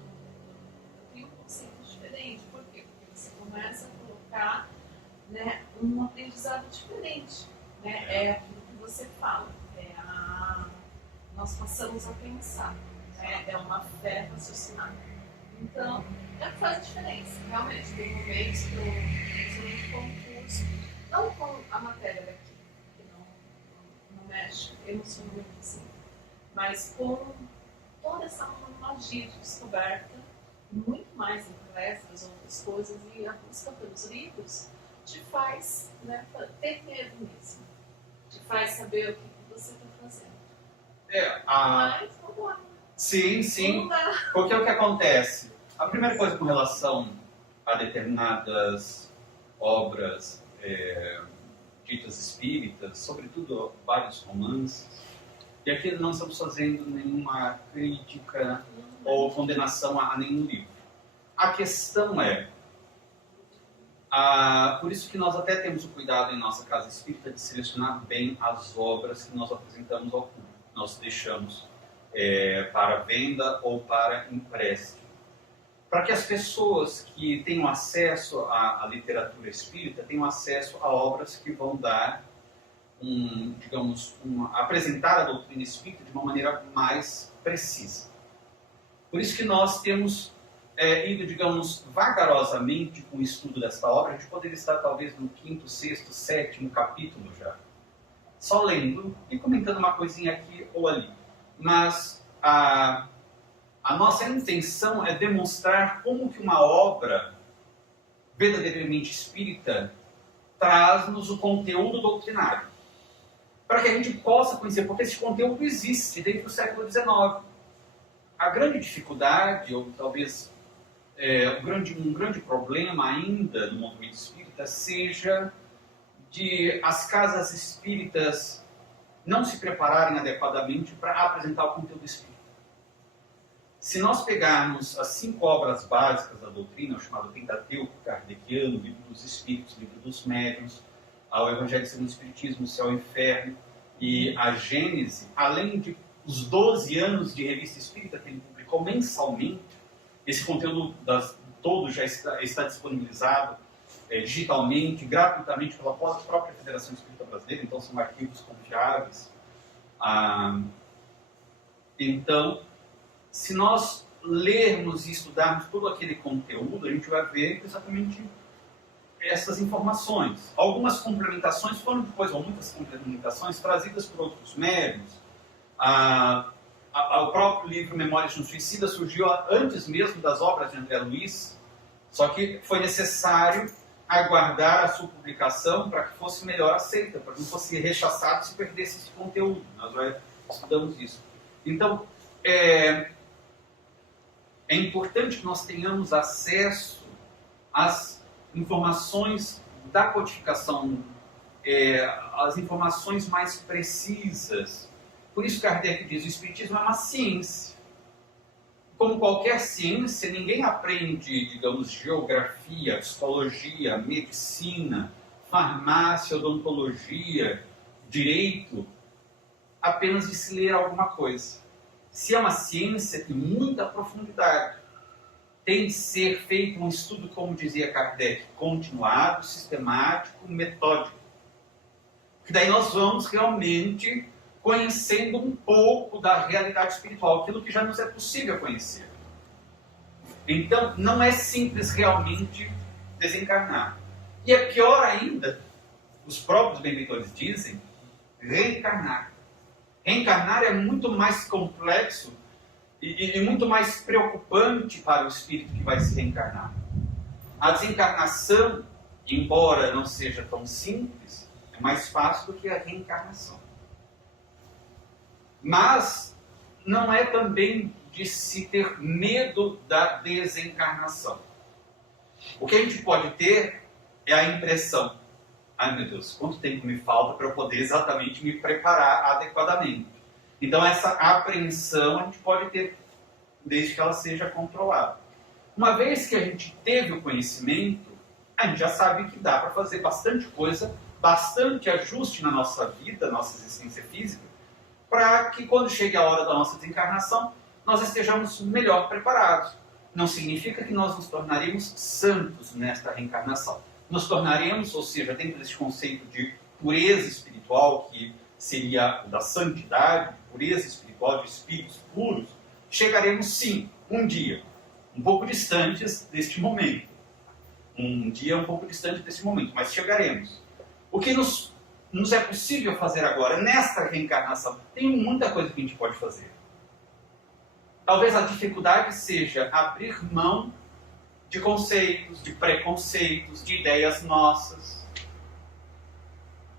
tenho um conceito diferente. Por quê? Porque você começa a colocar, né, um aprendizado diferente. Né? É aquilo que você fala. Nós passamos a pensar. Né? É uma fé raciocinada. Então, é que faz diferença. Realmente, tem momentos que eu fiz um concurso, não com a matéria daqui, que não mexe emocionalmente assim, mas com toda essa magia de descoberta, muito mais em palestras, outras coisas, e a busca pelos livros te faz, né, ter medo mesmo, te faz saber o que você está fazendo. Mas, vamos lá. Sim, sim. Porque o que acontece? A primeira coisa com relação a determinadas obras ditas espíritas, sobretudo vários romances, e aqui não estamos fazendo nenhuma crítica ou condenação a nenhum livro. A questão é, por isso que nós até temos o cuidado em nossa casa espírita de selecionar bem as obras que nós apresentamos ao público. Nós deixamos para venda ou para empréstimo. Para que as pessoas que tenham acesso à literatura espírita tenham acesso a obras que vão dar, apresentar a doutrina espírita de uma maneira mais precisa. Por isso que nós temos ido, digamos, vagarosamente com o estudo desta obra. A gente poderia estar talvez no 5º, 6º, 7º capítulo já, só lendo e comentando uma coisinha aqui ou ali. Mas a nossa intenção é demonstrar como que uma obra verdadeiramente espírita traz-nos o conteúdo doutrinário. Para que a gente possa conhecer, porque esse conteúdo existe desde o século XIX. A grande dificuldade, ou talvez um grande problema ainda no movimento espírita, seja de as casas espíritas não se prepararem adequadamente para apresentar o conteúdo espírita. Se nós pegarmos as 5 obras básicas da doutrina, o chamado Pentateuco kardeciano, o Livro dos Espíritos, o Livro dos Médiuns, o Evangelho segundo o Espiritismo, o Céu e o Inferno e a Gênese, além de os 12 anos de revista espírita que ele publicou mensalmente, esse conteúdo todo já está disponibilizado digitalmente, gratuitamente pela própria Federação Espírita Brasileira, então são arquivos confiáveis. Então, se nós lermos e estudarmos todo aquele conteúdo, a gente vai ver exatamente essas informações. Algumas complementações foram depois, ou muitas complementações, trazidas por outros médiuns. O próprio livro Memórias de um Suicida surgiu antes mesmo das obras de André Luiz, só que foi necessário aguardar a sua publicação para que fosse melhor aceita, para que não fosse rechaçado se perdesse esse conteúdo. Nós já estudamos isso. Então, é importante que nós tenhamos acesso às informações da codificação, as informações mais precisas. Por isso Kardec diz, o Espiritismo é uma ciência. Como qualquer ciência, ninguém aprende, digamos, geografia, psicologia, medicina, farmácia, odontologia, direito, apenas de se ler alguma coisa. Se é uma ciência, tem muita profundidade. Tem de ser feito um estudo, como dizia Kardec, continuado, sistemático, metódico. Porque daí nós vamos realmente conhecendo um pouco da realidade espiritual, aquilo que já nos é possível conhecer. Então, não é simples realmente desencarnar. E é pior ainda, os próprios benfeitores dizem, reencarnar. Reencarnar é muito mais complexo e muito mais preocupante para o espírito que vai se reencarnar. A desencarnação, embora não seja tão simples, é mais fácil do que a reencarnação. Mas não é também de se ter medo da desencarnação. O que a gente pode ter é a impressão, Ai meu Deus, quanto tempo me falta para eu poder exatamente me preparar adequadamente? Então essa apreensão a gente pode ter desde que ela seja controlada. Uma vez que a gente teve o conhecimento, a gente já sabe que dá para fazer bastante coisa, bastante ajuste na nossa vida, nossa existência física, para que quando chegue a hora da nossa desencarnação, nós estejamos melhor preparados. Não significa que nós nos tornaremos santos nesta reencarnação. Nos tornaremos, ou seja, dentro desse conceito de pureza espiritual, que seria o da santidade, de pureza espiritual, de espíritos puros, chegaremos sim, um dia, um pouco distantes deste momento. Um dia um pouco distante desse momento, mas chegaremos. O que nos é possível fazer agora, nesta reencarnação? Tem muita coisa que a gente pode fazer. Talvez a dificuldade seja abrir mão de conceitos, de preconceitos, de ideias nossas.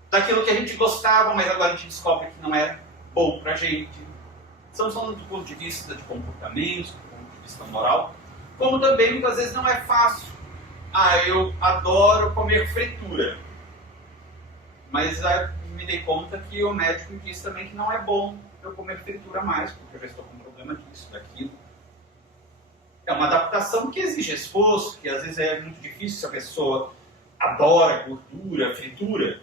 Daquilo que a gente gostava, mas agora a gente descobre que não é bom pra gente. Estamos falando do ponto de vista de comportamento, do ponto de vista moral, como também muitas vezes não é fácil. Eu adoro comer fritura. Mas me dei conta que o médico disse também que não é bom eu comer fritura mais, porque eu já estou com problema disso, daquilo. É uma adaptação que exige esforço, que às vezes é muito difícil se a pessoa adora gordura, fritura.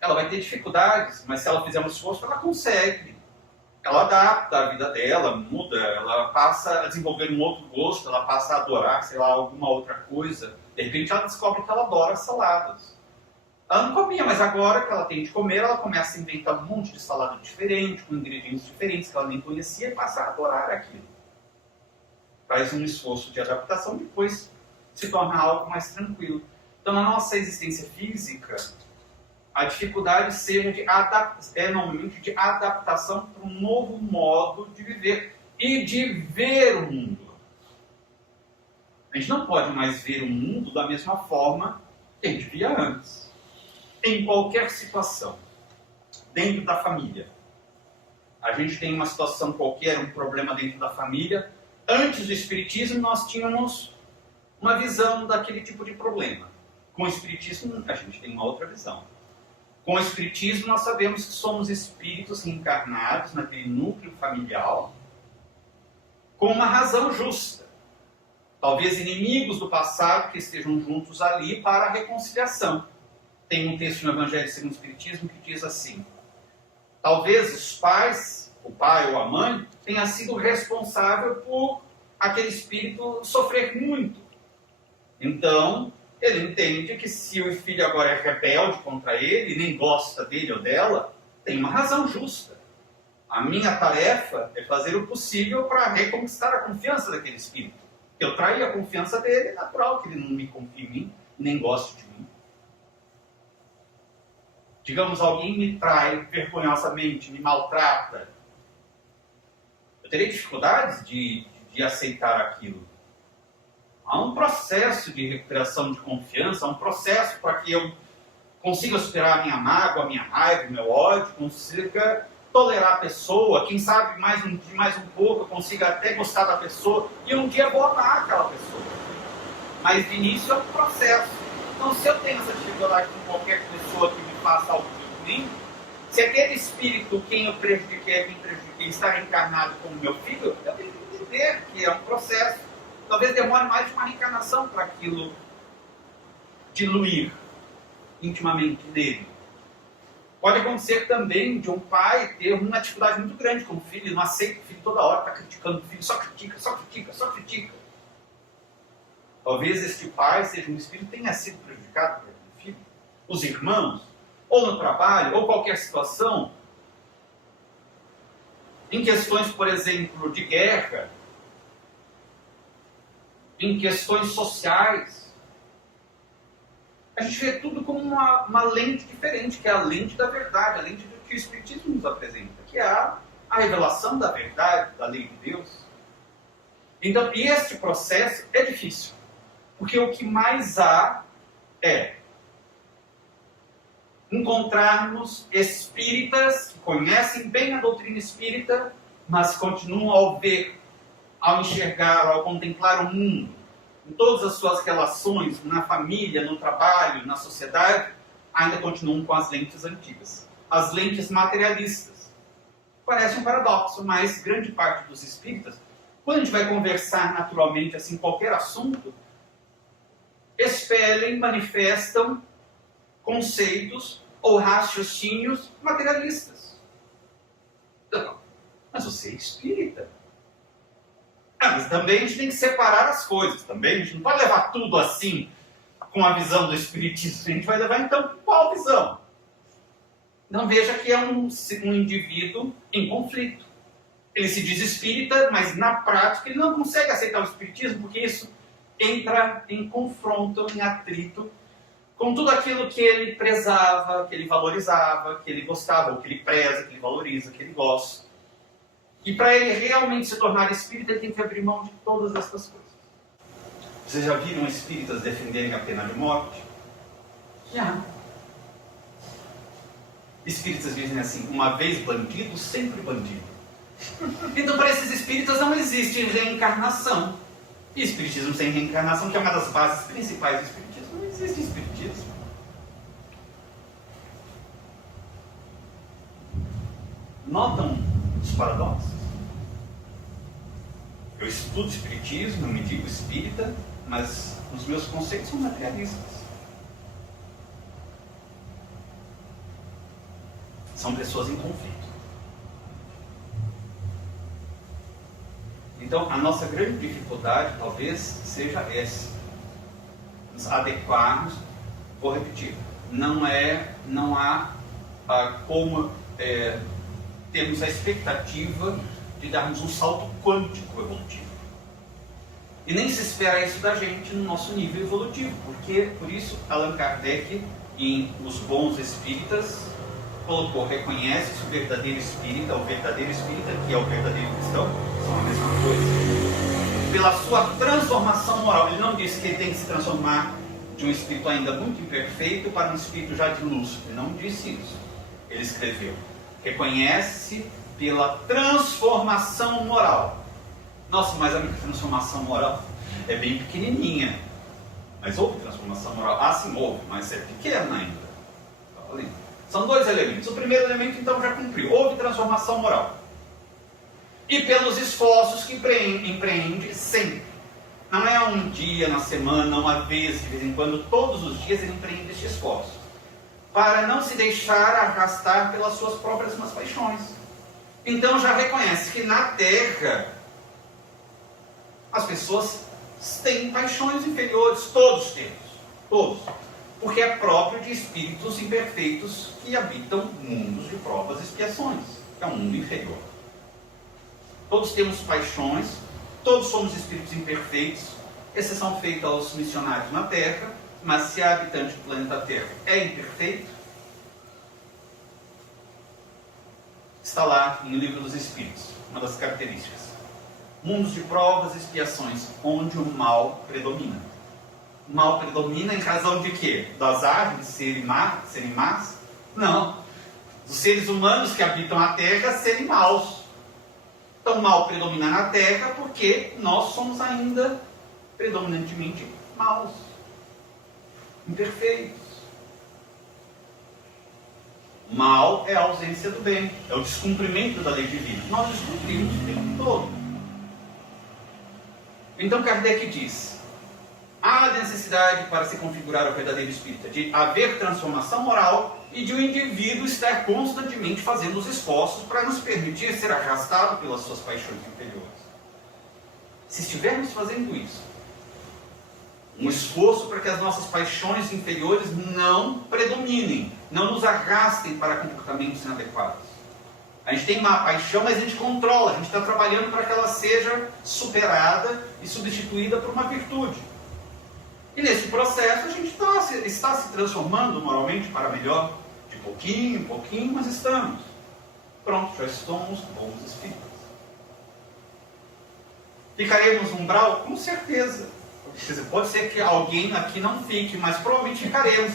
Ela vai ter dificuldades, mas se ela fizer um esforço, ela consegue. Ela adapta a vida dela, muda, ela passa a desenvolver um outro gosto, ela passa a adorar, sei lá, alguma outra coisa. De repente ela descobre que ela adora saladas. Ela não comia, mas agora que ela tem de comer, ela começa a inventar um monte de salada diferente, com ingredientes diferentes que ela nem conhecia e passa a adorar aquilo. Faz um esforço de adaptação e depois se torna algo mais tranquilo. Então, na nossa existência física, a dificuldade seja normalmente de adaptação para um novo modo de viver e de ver o mundo. A gente não pode mais ver o mundo da mesma forma que a gente via antes. Em qualquer situação, dentro da família. A gente tem uma situação qualquer, um problema dentro da família. Antes do Espiritismo, nós tínhamos uma visão daquele tipo de problema. Com o Espiritismo, a gente tem uma outra visão. Com o Espiritismo, nós sabemos que somos espíritos reencarnados naquele núcleo familiar com uma razão justa. Talvez inimigos do passado que estejam juntos ali para a reconciliação. Tem um texto no Evangelho segundo o Espiritismo que diz assim: talvez os pais, o pai ou a mãe, tenha sido responsável por aquele espírito sofrer muito. Então, ele entende que se o filho agora é rebelde contra ele, nem gosta dele ou dela, tem uma razão justa. A minha tarefa é fazer o possível para reconquistar a confiança daquele espírito. Eu traí a confiança dele, é natural que ele não me confie em mim, nem goste de mim. Digamos, alguém me trai vergonhosamente, me maltrata. Eu terei dificuldades de aceitar aquilo. Há um processo de recuperação de confiança, há um processo para que eu consiga superar a minha mágoa, a minha raiva, o meu ódio, consiga tolerar a pessoa, quem sabe mais um pouco eu consiga até gostar da pessoa e um dia vou amar aquela pessoa. Mas de início é um processo. Então, se eu tenho essa dificuldade com qualquer pessoa que me faça algo de ruim, se aquele espírito, quem eu prejudiquei, quem prejudiquei, está reencarnado como meu filho, eu tenho que entender que é um processo. Talvez demore mais de uma reencarnação para aquilo diluir intimamente nele. Pode acontecer também de um pai ter uma dificuldade muito grande com o filho, não aceita o filho toda hora, está criticando o filho, só critica, só critica, só critica. Talvez este pai seja um espírito que tenha sido prejudicado por aquele filho. Os irmãos, ou no trabalho, ou qualquer situação, em questões, por exemplo, de guerra, em questões sociais, a gente vê tudo como uma lente diferente, que é a lente da verdade, a lente do que o Espiritismo nos apresenta, que é a revelação da verdade, da lei de Deus. Então, e este processo é difícil, porque o que mais há é encontrarmos espíritas que conhecem bem a doutrina espírita, mas continuam ao ver, ao enxergar, ao contemplar o mundo, em todas as suas relações, na família, no trabalho, na sociedade, ainda continuam com as lentes antigas, as lentes materialistas. Parece um paradoxo, mas grande parte dos espíritas, quando a gente vai conversar naturalmente assim qualquer assunto, expelem, manifestam conceitos ou raciocínios materialistas. Então, mas você é espírita. Mas também a gente tem que separar as coisas. Também a gente não pode levar tudo assim, com a visão do espiritismo. A gente vai levar então qual visão? Então veja que é um indivíduo em conflito. Ele se diz espírita, mas na prática ele não consegue aceitar o espiritismo, porque isso entra em confronto, em atrito com tudo aquilo que ele prezava, que ele valorizava, que ele gostava, ou que ele preza, que ele valoriza, que ele gosta. E para ele realmente se tornar espírita, ele tem que abrir mão de todas essas coisas. Vocês já viram espíritas defenderem a pena de morte? Já. Espíritas dizem assim, uma vez bandido, sempre bandido. Então para esses espíritas não existe reencarnação. E espiritismo sem reencarnação, que é uma das bases principais do espiritismo, não existe espiritismo. Notam os paradoxos? Eu estudo espiritismo, eu me digo espírita, mas os meus conceitos são materialistas. São pessoas em conflito. Então, a nossa grande dificuldade, talvez, seja essa. Nos adequarmos, vou repetir, não há como termos a expectativa de darmos um salto quântico evolutivo. E nem se espera isso da gente no nosso nível evolutivo, porque, por isso, Allan Kardec, em Os Bons Espíritas, colocou, reconhece-se o verdadeiro espírita, que é o verdadeiro cristão, são a mesma coisa, pela sua transformação moral. Ele não disse que ele tem que se transformar de um espírito ainda muito imperfeito para um espírito já de luz. Ele não disse isso. Ele escreveu, reconhece-se pela transformação moral. Nossa, mas a minha transformação moral é bem pequenininha. Mas houve transformação moral? Ah, sim, houve, mas é pequena ainda. Tá ali. São dois elementos. O primeiro elemento, então, já cumpriu. Houve transformação moral. E pelos esforços que empreende sempre. Não é um dia na semana, uma vez, de vez em quando, todos os dias ele empreende este esforço. Para não se deixar arrastar pelas suas próprias más paixões. Então já reconhece que na Terra as pessoas têm paixões inferiores, todos temos, todos. Porque é próprio de espíritos imperfeitos que habitam mundos de provas e expiações, que é um mundo inferior. Todos temos paixões, todos somos espíritos imperfeitos, exceção feita aos missionários na Terra, mas se a habitante do planeta Terra é imperfeito, está lá no Livro dos Espíritos, uma das características. Mundos de provas e expiações, onde o mal predomina. O mal predomina em razão de quê? Das árvores serem más? Não. Dos seres humanos que habitam a Terra serem maus. Então o mal predomina na Terra porque nós somos ainda predominantemente maus. Imperfeitos. Mal é a ausência do bem, é o descumprimento da lei divina. Nós descumprimos o tempo todo. Então Kardec diz, há necessidade para se configurar o verdadeiro espírita, de haver transformação moral e de o indivíduo estar constantemente fazendo os esforços para nos permitir ser arrastado pelas suas paixões inferiores. Se estivermos fazendo isso, um esforço para que as nossas paixões inferiores não predominem, não nos arrastem para comportamentos inadequados. A gente tem uma paixão, mas a gente controla, a gente está trabalhando para que ela seja superada e substituída por uma virtude. E nesse processo a gente está se transformando moralmente para melhor, de pouquinho em pouquinho, mas estamos. Pronto, já somos bons espíritos. Ficaremos no umbral? Com certeza. Quer dizer, pode ser que alguém aqui não fique, mas provavelmente ficaremos.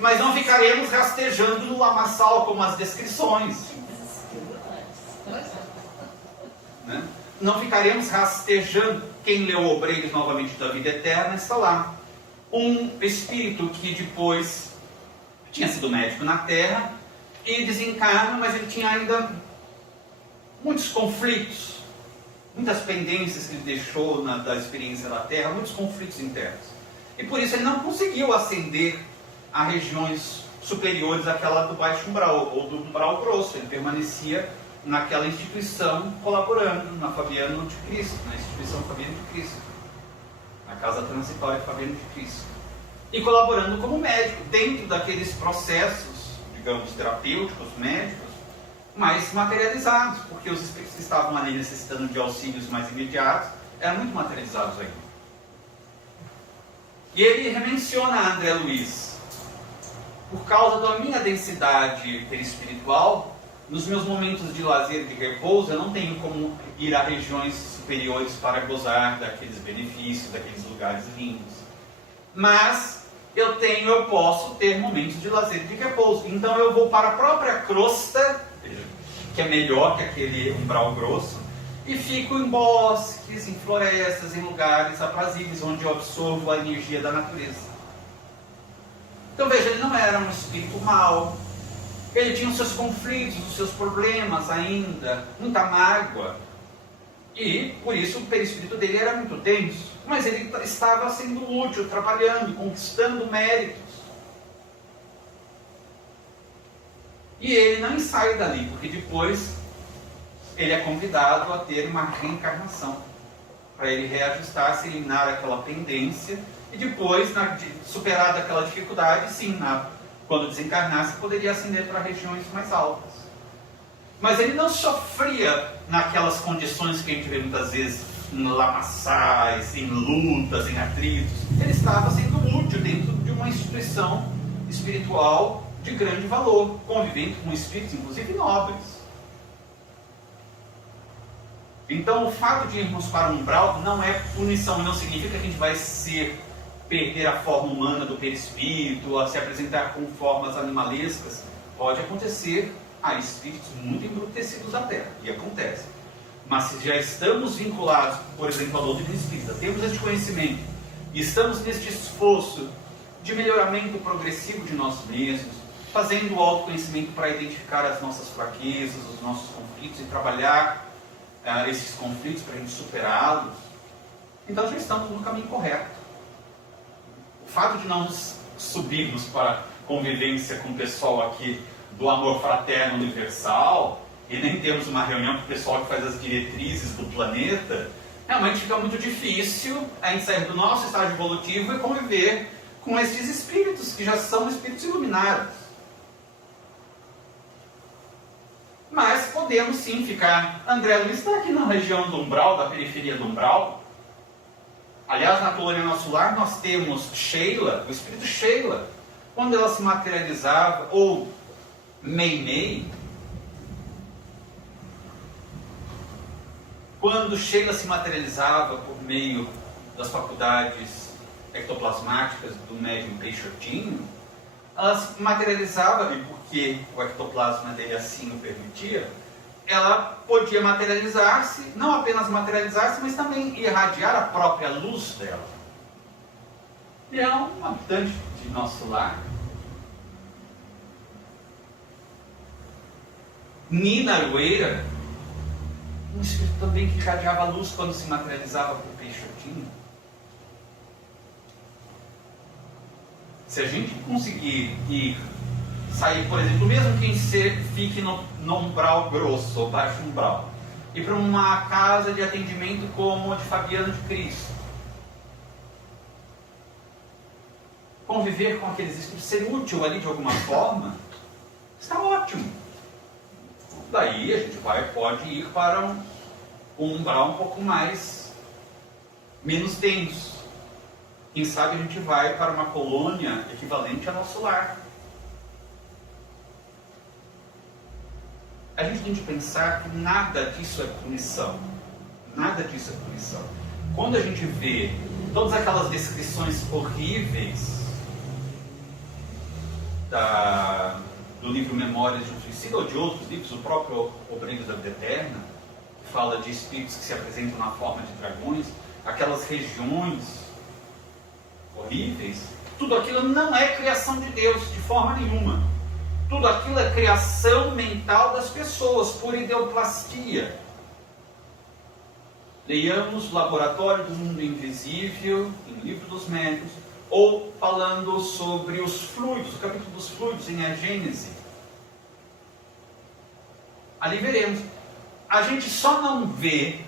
Mas não ficaremos rastejando no lamaçal como as descrições. Né? Não ficaremos rastejando. Quem leu Obreiros novamente da Vida Eterna está lá. Um espírito que depois tinha sido médico na Terra e desencarna, mas ele tinha ainda muitos conflitos, muitas pendências que ele deixou da experiência da Terra, muitos conflitos internos. E por isso ele não conseguiu ascender a regiões superiores àquela do baixo umbral, ou do umbral grosso. Ele permanecia naquela instituição, colaborando na Fabiano de Cristo, na instituição Fabiano de Cristo, na casa transitória Fabiano de Cristo. E colaborando como médico, dentro daqueles processos, digamos, terapêuticos, médicos, mais materializados, porque os espíritos que estavam ali necessitando de auxílios mais imediatos eram muito materializados ainda. E ele remenciona a André Luiz: por causa da minha densidade perispiritual, nos meus momentos de lazer e de repouso, eu não tenho como ir a regiões superiores para gozar daqueles benefícios, daqueles lugares lindos. Mas eu posso ter momentos de lazer e de repouso. Então eu vou para a própria crosta, que é melhor que aquele umbral grosso, e fico em bosques, em florestas, em lugares aprazíveis, onde eu absorvo a energia da natureza. Então veja, ele não era um espírito mau, ele tinha os seus conflitos, os seus problemas ainda, muita mágoa, e por isso o perispírito dele era muito denso, mas ele estava sendo útil, trabalhando, conquistando méritos. E ele não sai dali, porque depois ele é convidado a ter uma reencarnação, para ele reajustar-se, eliminar aquela pendência, e depois, superada aquela dificuldade, sim, quando desencarnasse, poderia ascender para regiões mais altas. Mas ele não sofria naquelas condições que a gente vê muitas vezes, em lamaçais, em lutas, em atritos. Ele estava sendo útil dentro de uma instituição espiritual de grande valor, convivendo com espíritos, inclusive nobres. Então, o fato de irmos para o umbral não é punição, não significa que a gente vai perder a forma humana do perispírito, a se apresentar com formas animalescas. Pode acontecer a espíritos muito embrutecidos da Terra, e acontece. Mas se já estamos vinculados, por exemplo, à doutrina espírita, temos este conhecimento, e estamos neste esforço de melhoramento progressivo de nós mesmos, fazendo o autoconhecimento para identificar as nossas fraquezas, os nossos conflitos, e trabalhar esses conflitos para a gente superá-los, então já estamos no caminho correto. O fato de não subirmos para a convivência com o pessoal aqui do amor fraterno universal, e nem temos uma reunião com o pessoal que faz as diretrizes do planeta, realmente fica muito difícil a gente sair do nosso estágio evolutivo e conviver com esses espíritos, que já são espíritos iluminados. Mas podemos sim ficar. André Luiz está aqui na região do umbral, da periferia do umbral. Aliás, na colônia Nosso Lar nós temos Sheila, o espírito Sheila. Quando ela se materializava, ou Mei, quando Sheila se materializava por meio das faculdades ectoplasmáticas do médium Peixotinho, ela se materializava, e porque o ectoplasma dele assim o permitia, ela podia materializar-se, não apenas materializar-se, mas também irradiar a própria luz dela. E é um habitante de Nosso Lar. Nina Aroeira, um espírito também que irradiava a luz quando se materializava por Peixotinho. Se a gente conseguir sair, por exemplo, mesmo quem fique no umbral grosso ou baixo umbral, ir para uma casa de atendimento como a de Fabiano de Cristo, conviver com aqueles espíritos, ser útil ali de alguma forma, está ótimo. Daí a gente pode ir para um umbral um pouco menos denso. Quem sabe a gente vai para uma colônia equivalente a Nosso Lar. A gente tem que pensar que nada disso é punição. Nada disso é punição. Quando a gente vê todas aquelas descrições horríveis do livro Memórias de um Suicida, ou de outros livros, o próprio Obreiros da Vida Eterna, que fala de espíritos que se apresentam na forma de dragões, aquelas regiões horríveis, Tudo aquilo não é criação de Deus, de forma nenhuma. Tudo aquilo é criação mental das pessoas, por ideoplastia. Leiamos o Laboratório do Mundo Invisível, em Livro dos Médiuns, ou falando sobre os fluidos, o capítulo dos fluidos em A Gênese. Ali veremos. A gente só não vê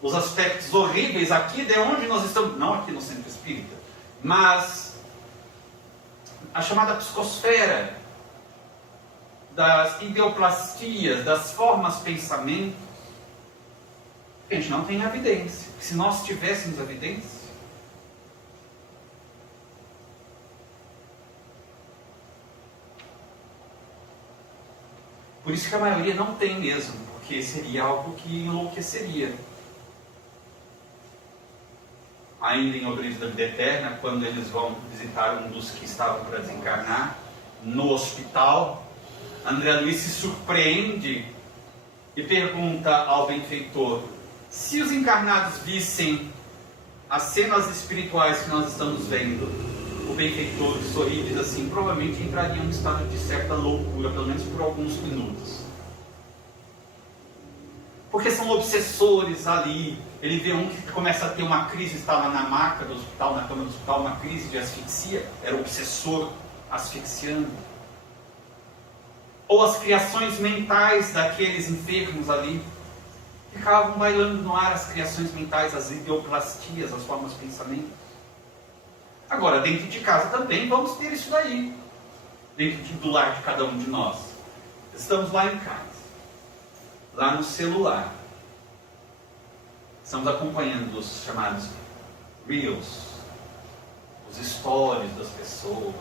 os aspectos horríveis aqui de onde nós estamos, não aqui no Centro Espírita, mas a chamada psicosfera, das ideoplastias, das formas pensamento. A gente não tem evidência. Se nós tivéssemos evidência, por isso que a maioria não tem mesmo, porque seria algo que enlouqueceria. Ainda em O Brilho da Vida Eterna, quando eles vão visitar um dos que estavam para desencarnar, no hospital, André Luiz se surpreende e pergunta ao benfeitor: se os encarnados vissem as cenas espirituais que nós estamos vendo, o benfeitor sorri e diz assim: provavelmente entrariam em estado de certa loucura, pelo menos por alguns minutos. Porque são obsessores ali. Ele vê um que começa a ter uma crise, estava na maca do hospital, na cama do hospital, uma crise de asfixia, era o obsessor asfixiando. Ou as criações mentais daqueles enfermos ali, ficavam bailando no ar as criações mentais, as ideoplastias, as formas de pensamento. Agora, dentro de casa também vamos ter isso daí, dentro do lar de cada um de nós. Estamos lá em casa, lá no celular. Estamos acompanhando os chamados Reels, os stories das pessoas,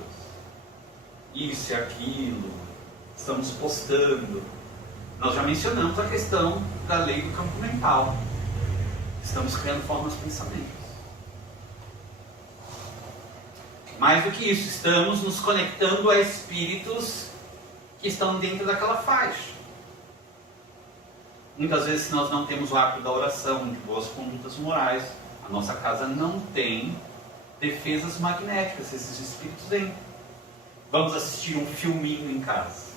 isso e aquilo, estamos postando. Nós já mencionamos a questão da lei do campo mental. Estamos criando formas de pensamento. Mais do que isso, estamos nos conectando a espíritos que estão dentro daquela faixa. Muitas vezes, se nós não temos o hábito da oração, de boas condutas morais, a nossa casa não tem defesas magnéticas, esses espíritos entram. Vamos assistir um filminho em casa.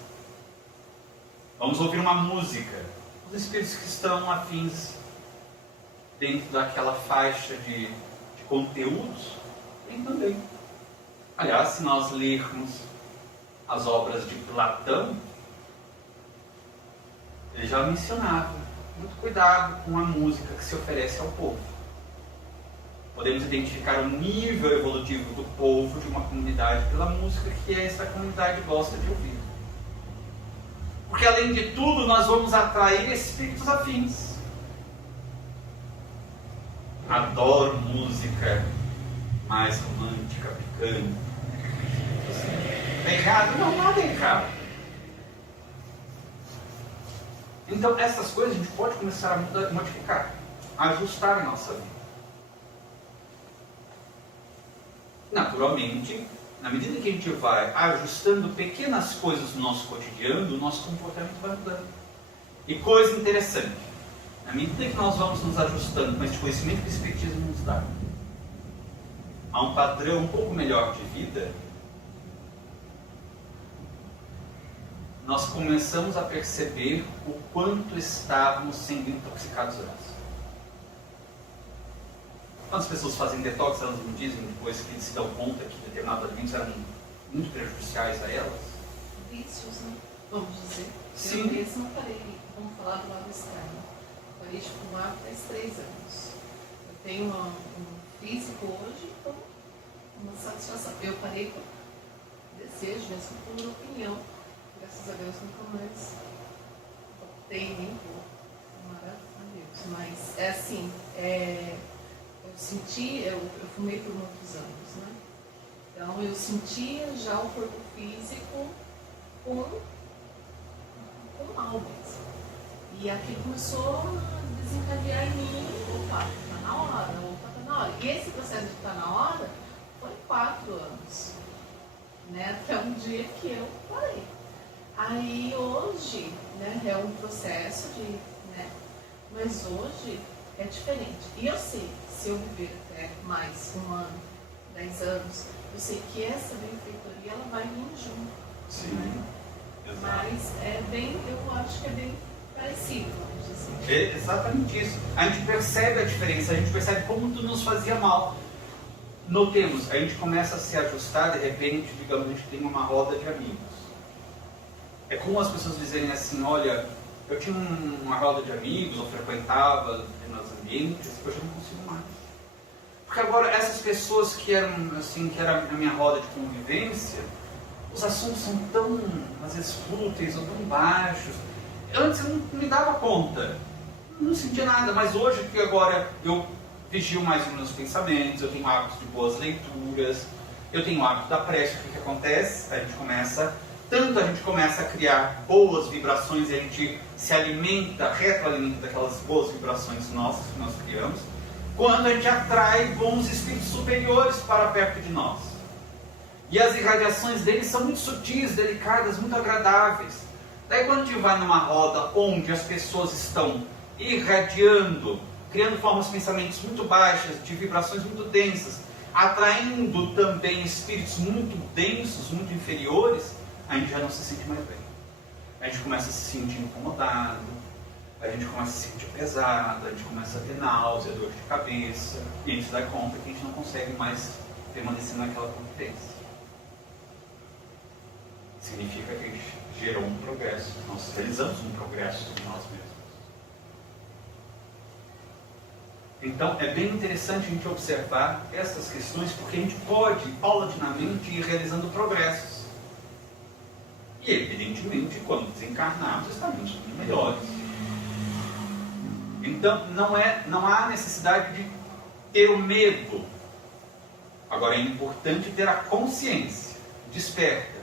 Vamos ouvir uma música. Os espíritos que estão afins dentro daquela faixa de conteúdos, tem também. Aliás, se nós lermos as obras de Platão, ele já mencionava, muito cuidado com a música que se oferece ao povo. Podemos identificar o nível evolutivo do povo de uma comunidade pela música que essa comunidade gosta de ouvir. Porque além de tudo, nós vamos atrair espíritos afins. Adoro música mais romântica, picante. É errado? Não, nada é errado. Então, essas coisas a gente pode começar a modificar, a ajustar a nossa vida. Naturalmente, na medida que a gente vai ajustando pequenas coisas no nosso cotidiano, o nosso comportamento vai mudando. E coisa interessante, na medida que nós vamos nos ajustando com esse conhecimento que o Espiritismo nos dá, a um padrão um pouco melhor de vida, nós começamos a perceber o quanto estávamos sendo intoxicados antes. Quando as pessoas fazem detox, elas me dizem depois que se dão conta que determinados alimentos eram muito prejudiciais a elas. Vícios, né? Vamos dizer. Sim. Eu mesmo parei, vamos falar do lado externo. Parei de fumar faz 3 anos. Eu tenho um físico hoje com uma satisfação. Eu parei por desejo, mesmo por opinião. Graças a Deus nunca mais tem nem pouco. Maravilha a Deus. Mas é assim, eu senti, eu fumei por muitos anos, né? Então eu sentia já o corpo físico com mal mesmo. E aqui começou a desencadear em mim, opa, tá na hora, opa, tá na hora. E esse processo de tá na hora foi 4 anos, né? Até um dia que eu parei. Aí hoje, né, é um processo de, né, mas hoje é diferente. E eu sei, se eu viver até mais um ano 10 anos, eu sei que essa benfeitoria ela vai vir junto. Sim. Exato. Mas eu acho que é bem parecido. Vamos dizer assim. É exatamente isso. A gente percebe a diferença, a gente percebe como tudo nos fazia mal. Notemos, a gente começa a se ajustar, de repente, digamos, a gente tem uma roda de amigos. É como as pessoas dizerem assim, olha, eu tinha uma roda de amigos, eu frequentava determinados ambientes, hoje eu não consigo mais. Porque agora essas pessoas que eram assim, que era a minha roda de convivência, os assuntos são tão, às vezes, fúteis ou tão baixos. Antes eu não me dava conta, não sentia nada, mas hoje que agora eu vigio mais os meus pensamentos, eu tenho hábitos de boas leituras, eu tenho o hábito da prece. O que acontece? A gente começa a criar boas vibrações e a gente se alimenta, retroalimenta daquelas boas vibrações nossas que nós criamos, quando a gente atrai bons espíritos superiores para perto de nós. E as irradiações deles são muito sutis, delicadas, muito agradáveis. Daí quando a gente vai numa roda onde as pessoas estão irradiando, criando formas de pensamentos muito baixas, de vibrações muito densas, atraindo também espíritos muito densos, muito inferiores, a gente já não se sente mais bem. A gente começa a se sentir incomodado, a gente começa a se sentir pesado, a gente começa a ter náusea, dor de cabeça, e a gente se dá conta que a gente não consegue mais permanecer naquela convivência. Significa que a gente gerou um progresso, nós realizamos um progresso sobre nós mesmos. Então é bem interessante a gente observar essas questões, porque a gente pode, paulatinamente, ir realizando progressos. E evidentemente, quando desencarnarmos, estaremos muito melhores. Então não há necessidade de ter o medo. Agora é importante ter a consciência desperta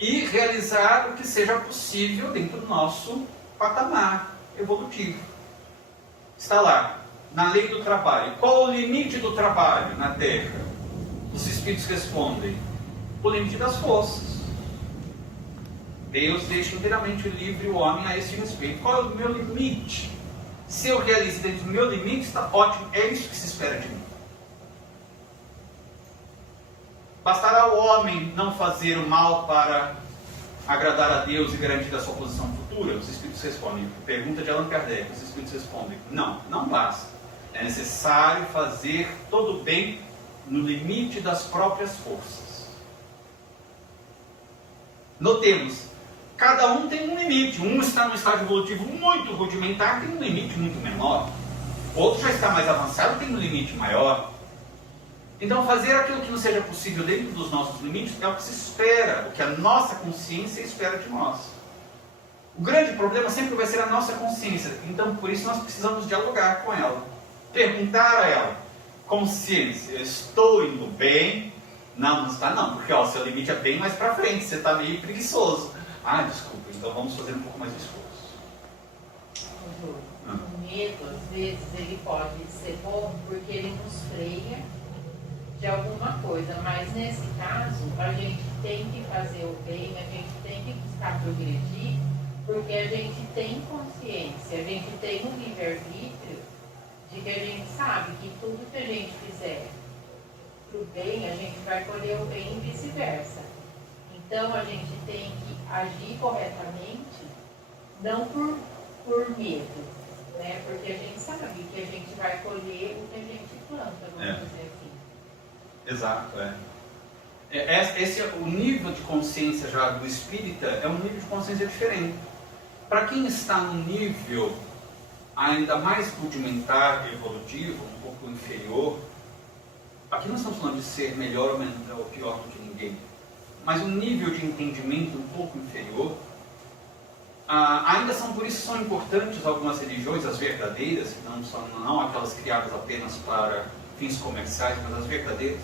e realizar o que seja possível dentro do nosso patamar evolutivo. Está lá, na lei do trabalho. Qual o limite do trabalho na Terra? Os espíritos respondem: o limite das forças. Deus deixa inteiramente livre o homem a esse respeito. Qual é o meu limite? Se eu realizo dentro do meu limite, está ótimo. É isso que se espera de mim. Bastará o homem não fazer o mal para agradar a Deus e garantir a sua posição futura? Os espíritos respondem. Pergunta de Allan Kardec. Os espíritos respondem: não, não basta. É necessário fazer todo o bem no limite das próprias forças. Notemos, cada um tem um limite. Um está num estágio evolutivo muito rudimentar, tem um limite muito menor. Outro já está mais avançado, tem um limite maior. Então fazer aquilo que não seja possível dentro dos nossos limites é o que se espera, o que a nossa consciência espera de nós. O grande problema sempre vai ser a nossa consciência. Então por isso nós precisamos dialogar com ela. Perguntar a ela: consciência, eu estou indo bem? Não, não está não, porque o seu limite é bem mais para frente, você está meio preguiçoso. Ah, desculpa, então vamos fazer um pouco mais de esforço. O medo, às vezes, ele pode ser bom porque ele nos freia de alguma coisa, mas nesse caso, a gente tem que fazer o bem, a gente tem que buscar progredir, porque a gente tem consciência, a gente tem um livre-arbítrio de que a gente sabe que tudo que a gente fizer para o bem, a gente vai colher o bem e vice-versa. Então a gente tem que agir corretamente, não por medo, né? Porque a gente sabe que a gente vai colher o que a gente planta, vamos dizer assim. Exato, esse é o nível de consciência já do espírita, é um nível de consciência diferente. Para quem está num nível ainda mais rudimentar, evolutivo, um pouco inferior, aqui não estamos falando de ser melhor ou pior do que ninguém, mas um nível de entendimento um pouco inferior. Ainda são, por isso são importantes algumas religiões, as verdadeiras, não aquelas criadas apenas para fins comerciais, mas as verdadeiras.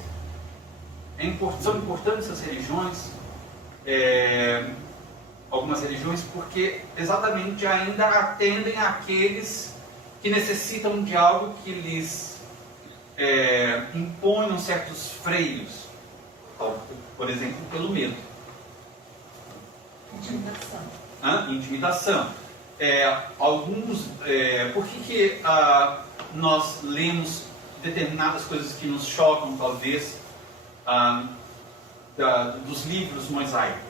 São importantes essas religiões, algumas religiões, porque exatamente ainda atendem àqueles que necessitam de algo que lhes imponham certos freios, por exemplo, pelo medo. Intimidação. Intimidação. Por que nós lemos determinadas coisas que nos chocam, talvez, dos livros mosaicos.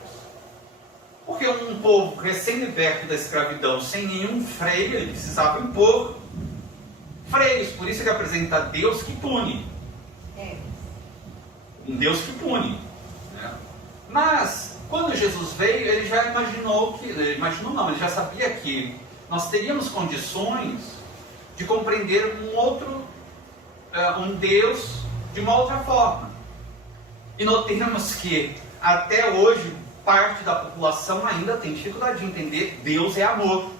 Porque um povo recém-liberto da escravidão, sem nenhum freio, ele precisava impor freios. Por isso ele apresenta Deus que pune. Um Deus que pune. Né? Mas, quando Jesus veio, ele já ele já sabia que nós teríamos condições de compreender um Deus de uma outra forma. E notemos que, até hoje, parte da população ainda tem dificuldade de entender Deus é amor.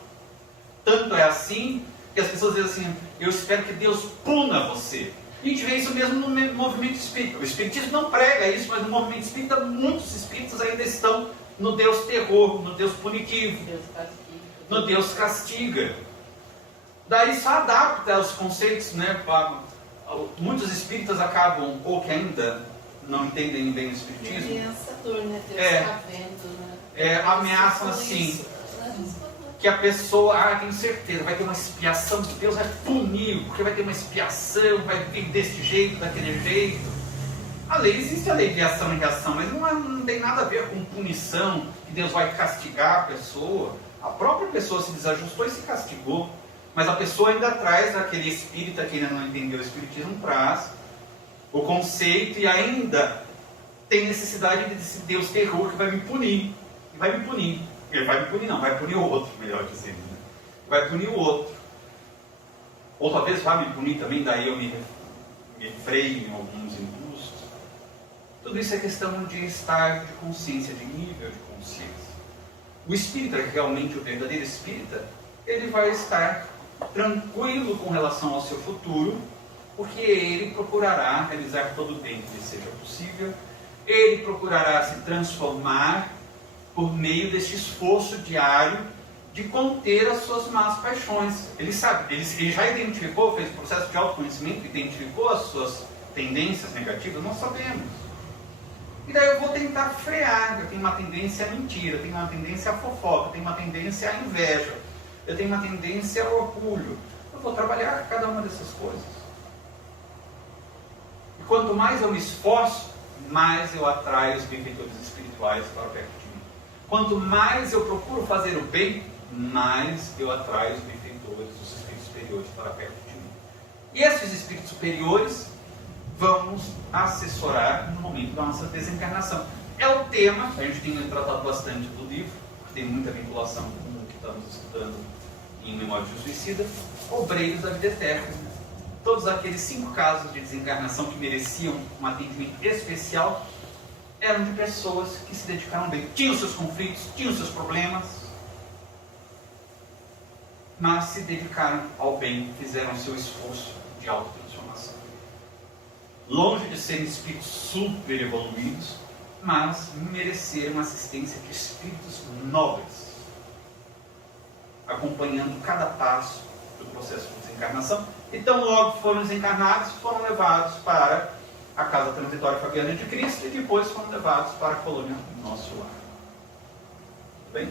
Tanto é assim que as pessoas dizem assim: eu espero que Deus puna você. E a gente vê isso mesmo no movimento espírita. O espiritismo não prega isso, mas no movimento espírita muitos espíritos ainda estão no Deus terror, no Deus punitivo, no Deus castiga. Daí só adapta os conceitos, né? Muitos espíritas acabam, ou que ainda não entendem bem o espiritismo, Ameaçador, né? Deus está vendo, né? Ameaçam assim, que a pessoa, tenho certeza, vai ter uma expiação, que Deus vai punir, porque vai ter uma expiação, vai vir desse jeito, daquele jeito. Existe a lei de ação e reação, mas não tem nada a ver com punição, que Deus vai castigar a pessoa. A própria pessoa se desajustou e se castigou, mas a pessoa ainda traz, aquele espírita que ainda não entendeu o espiritismo, traz o conceito e ainda tem necessidade desse Deus terror que vai me punir. E vai me punir. Ele vai me punir, não, vai punir o outro, melhor dizendo. Né? Vai punir o outro. Ou talvez vai me punir também, daí eu me freio em alguns impulsos. Tudo isso é questão de estágio de consciência, de nível de consciência. O espírita, realmente o verdadeiro espírita, ele vai estar tranquilo com relação ao seu futuro, porque ele procurará realizar todo o bem que lhe seja possível, ele procurará se transformar por meio deste esforço diário de conter as suas más paixões. Ele sabe, ele já identificou, fez o processo de autoconhecimento, identificou as suas tendências negativas, nós sabemos. E daí eu vou tentar frear. Eu tenho uma tendência à mentira, eu tenho uma tendência à fofoca, eu tenho uma tendência à inveja, eu tenho uma tendência ao orgulho. Eu vou trabalhar cada uma dessas coisas. E quanto mais eu me esforço, mais eu atraio os benfeitores espirituais para perto de mim. Quanto mais eu procuro fazer o bem, mais eu atraio os benfeitores, os espíritos superiores para perto de mim. E esses espíritos superiores vamos assessorar no momento da nossa desencarnação. É o tema, a gente tem tratado bastante do livro, que tem muita vinculação com o que estamos estudando em Memórias de um Suicida, Obreiros da Vida Eterna. Todos aqueles 5 casos de desencarnação que mereciam um atendimento especial eram de pessoas que se dedicaram bem. Tinham seus conflitos, tinham seus problemas, mas se dedicaram ao bem, fizeram seu esforço de autotransformação. Longe de serem espíritos super evoluídos, mas mereceram assistência de espíritos nobres, acompanhando cada passo do processo de desencarnação. Então, logo foram desencarnados, foram levados para a Casa Transitória Fabiana de Cristo e depois foram levados para a colônia Nosso Lar. Tudo bem?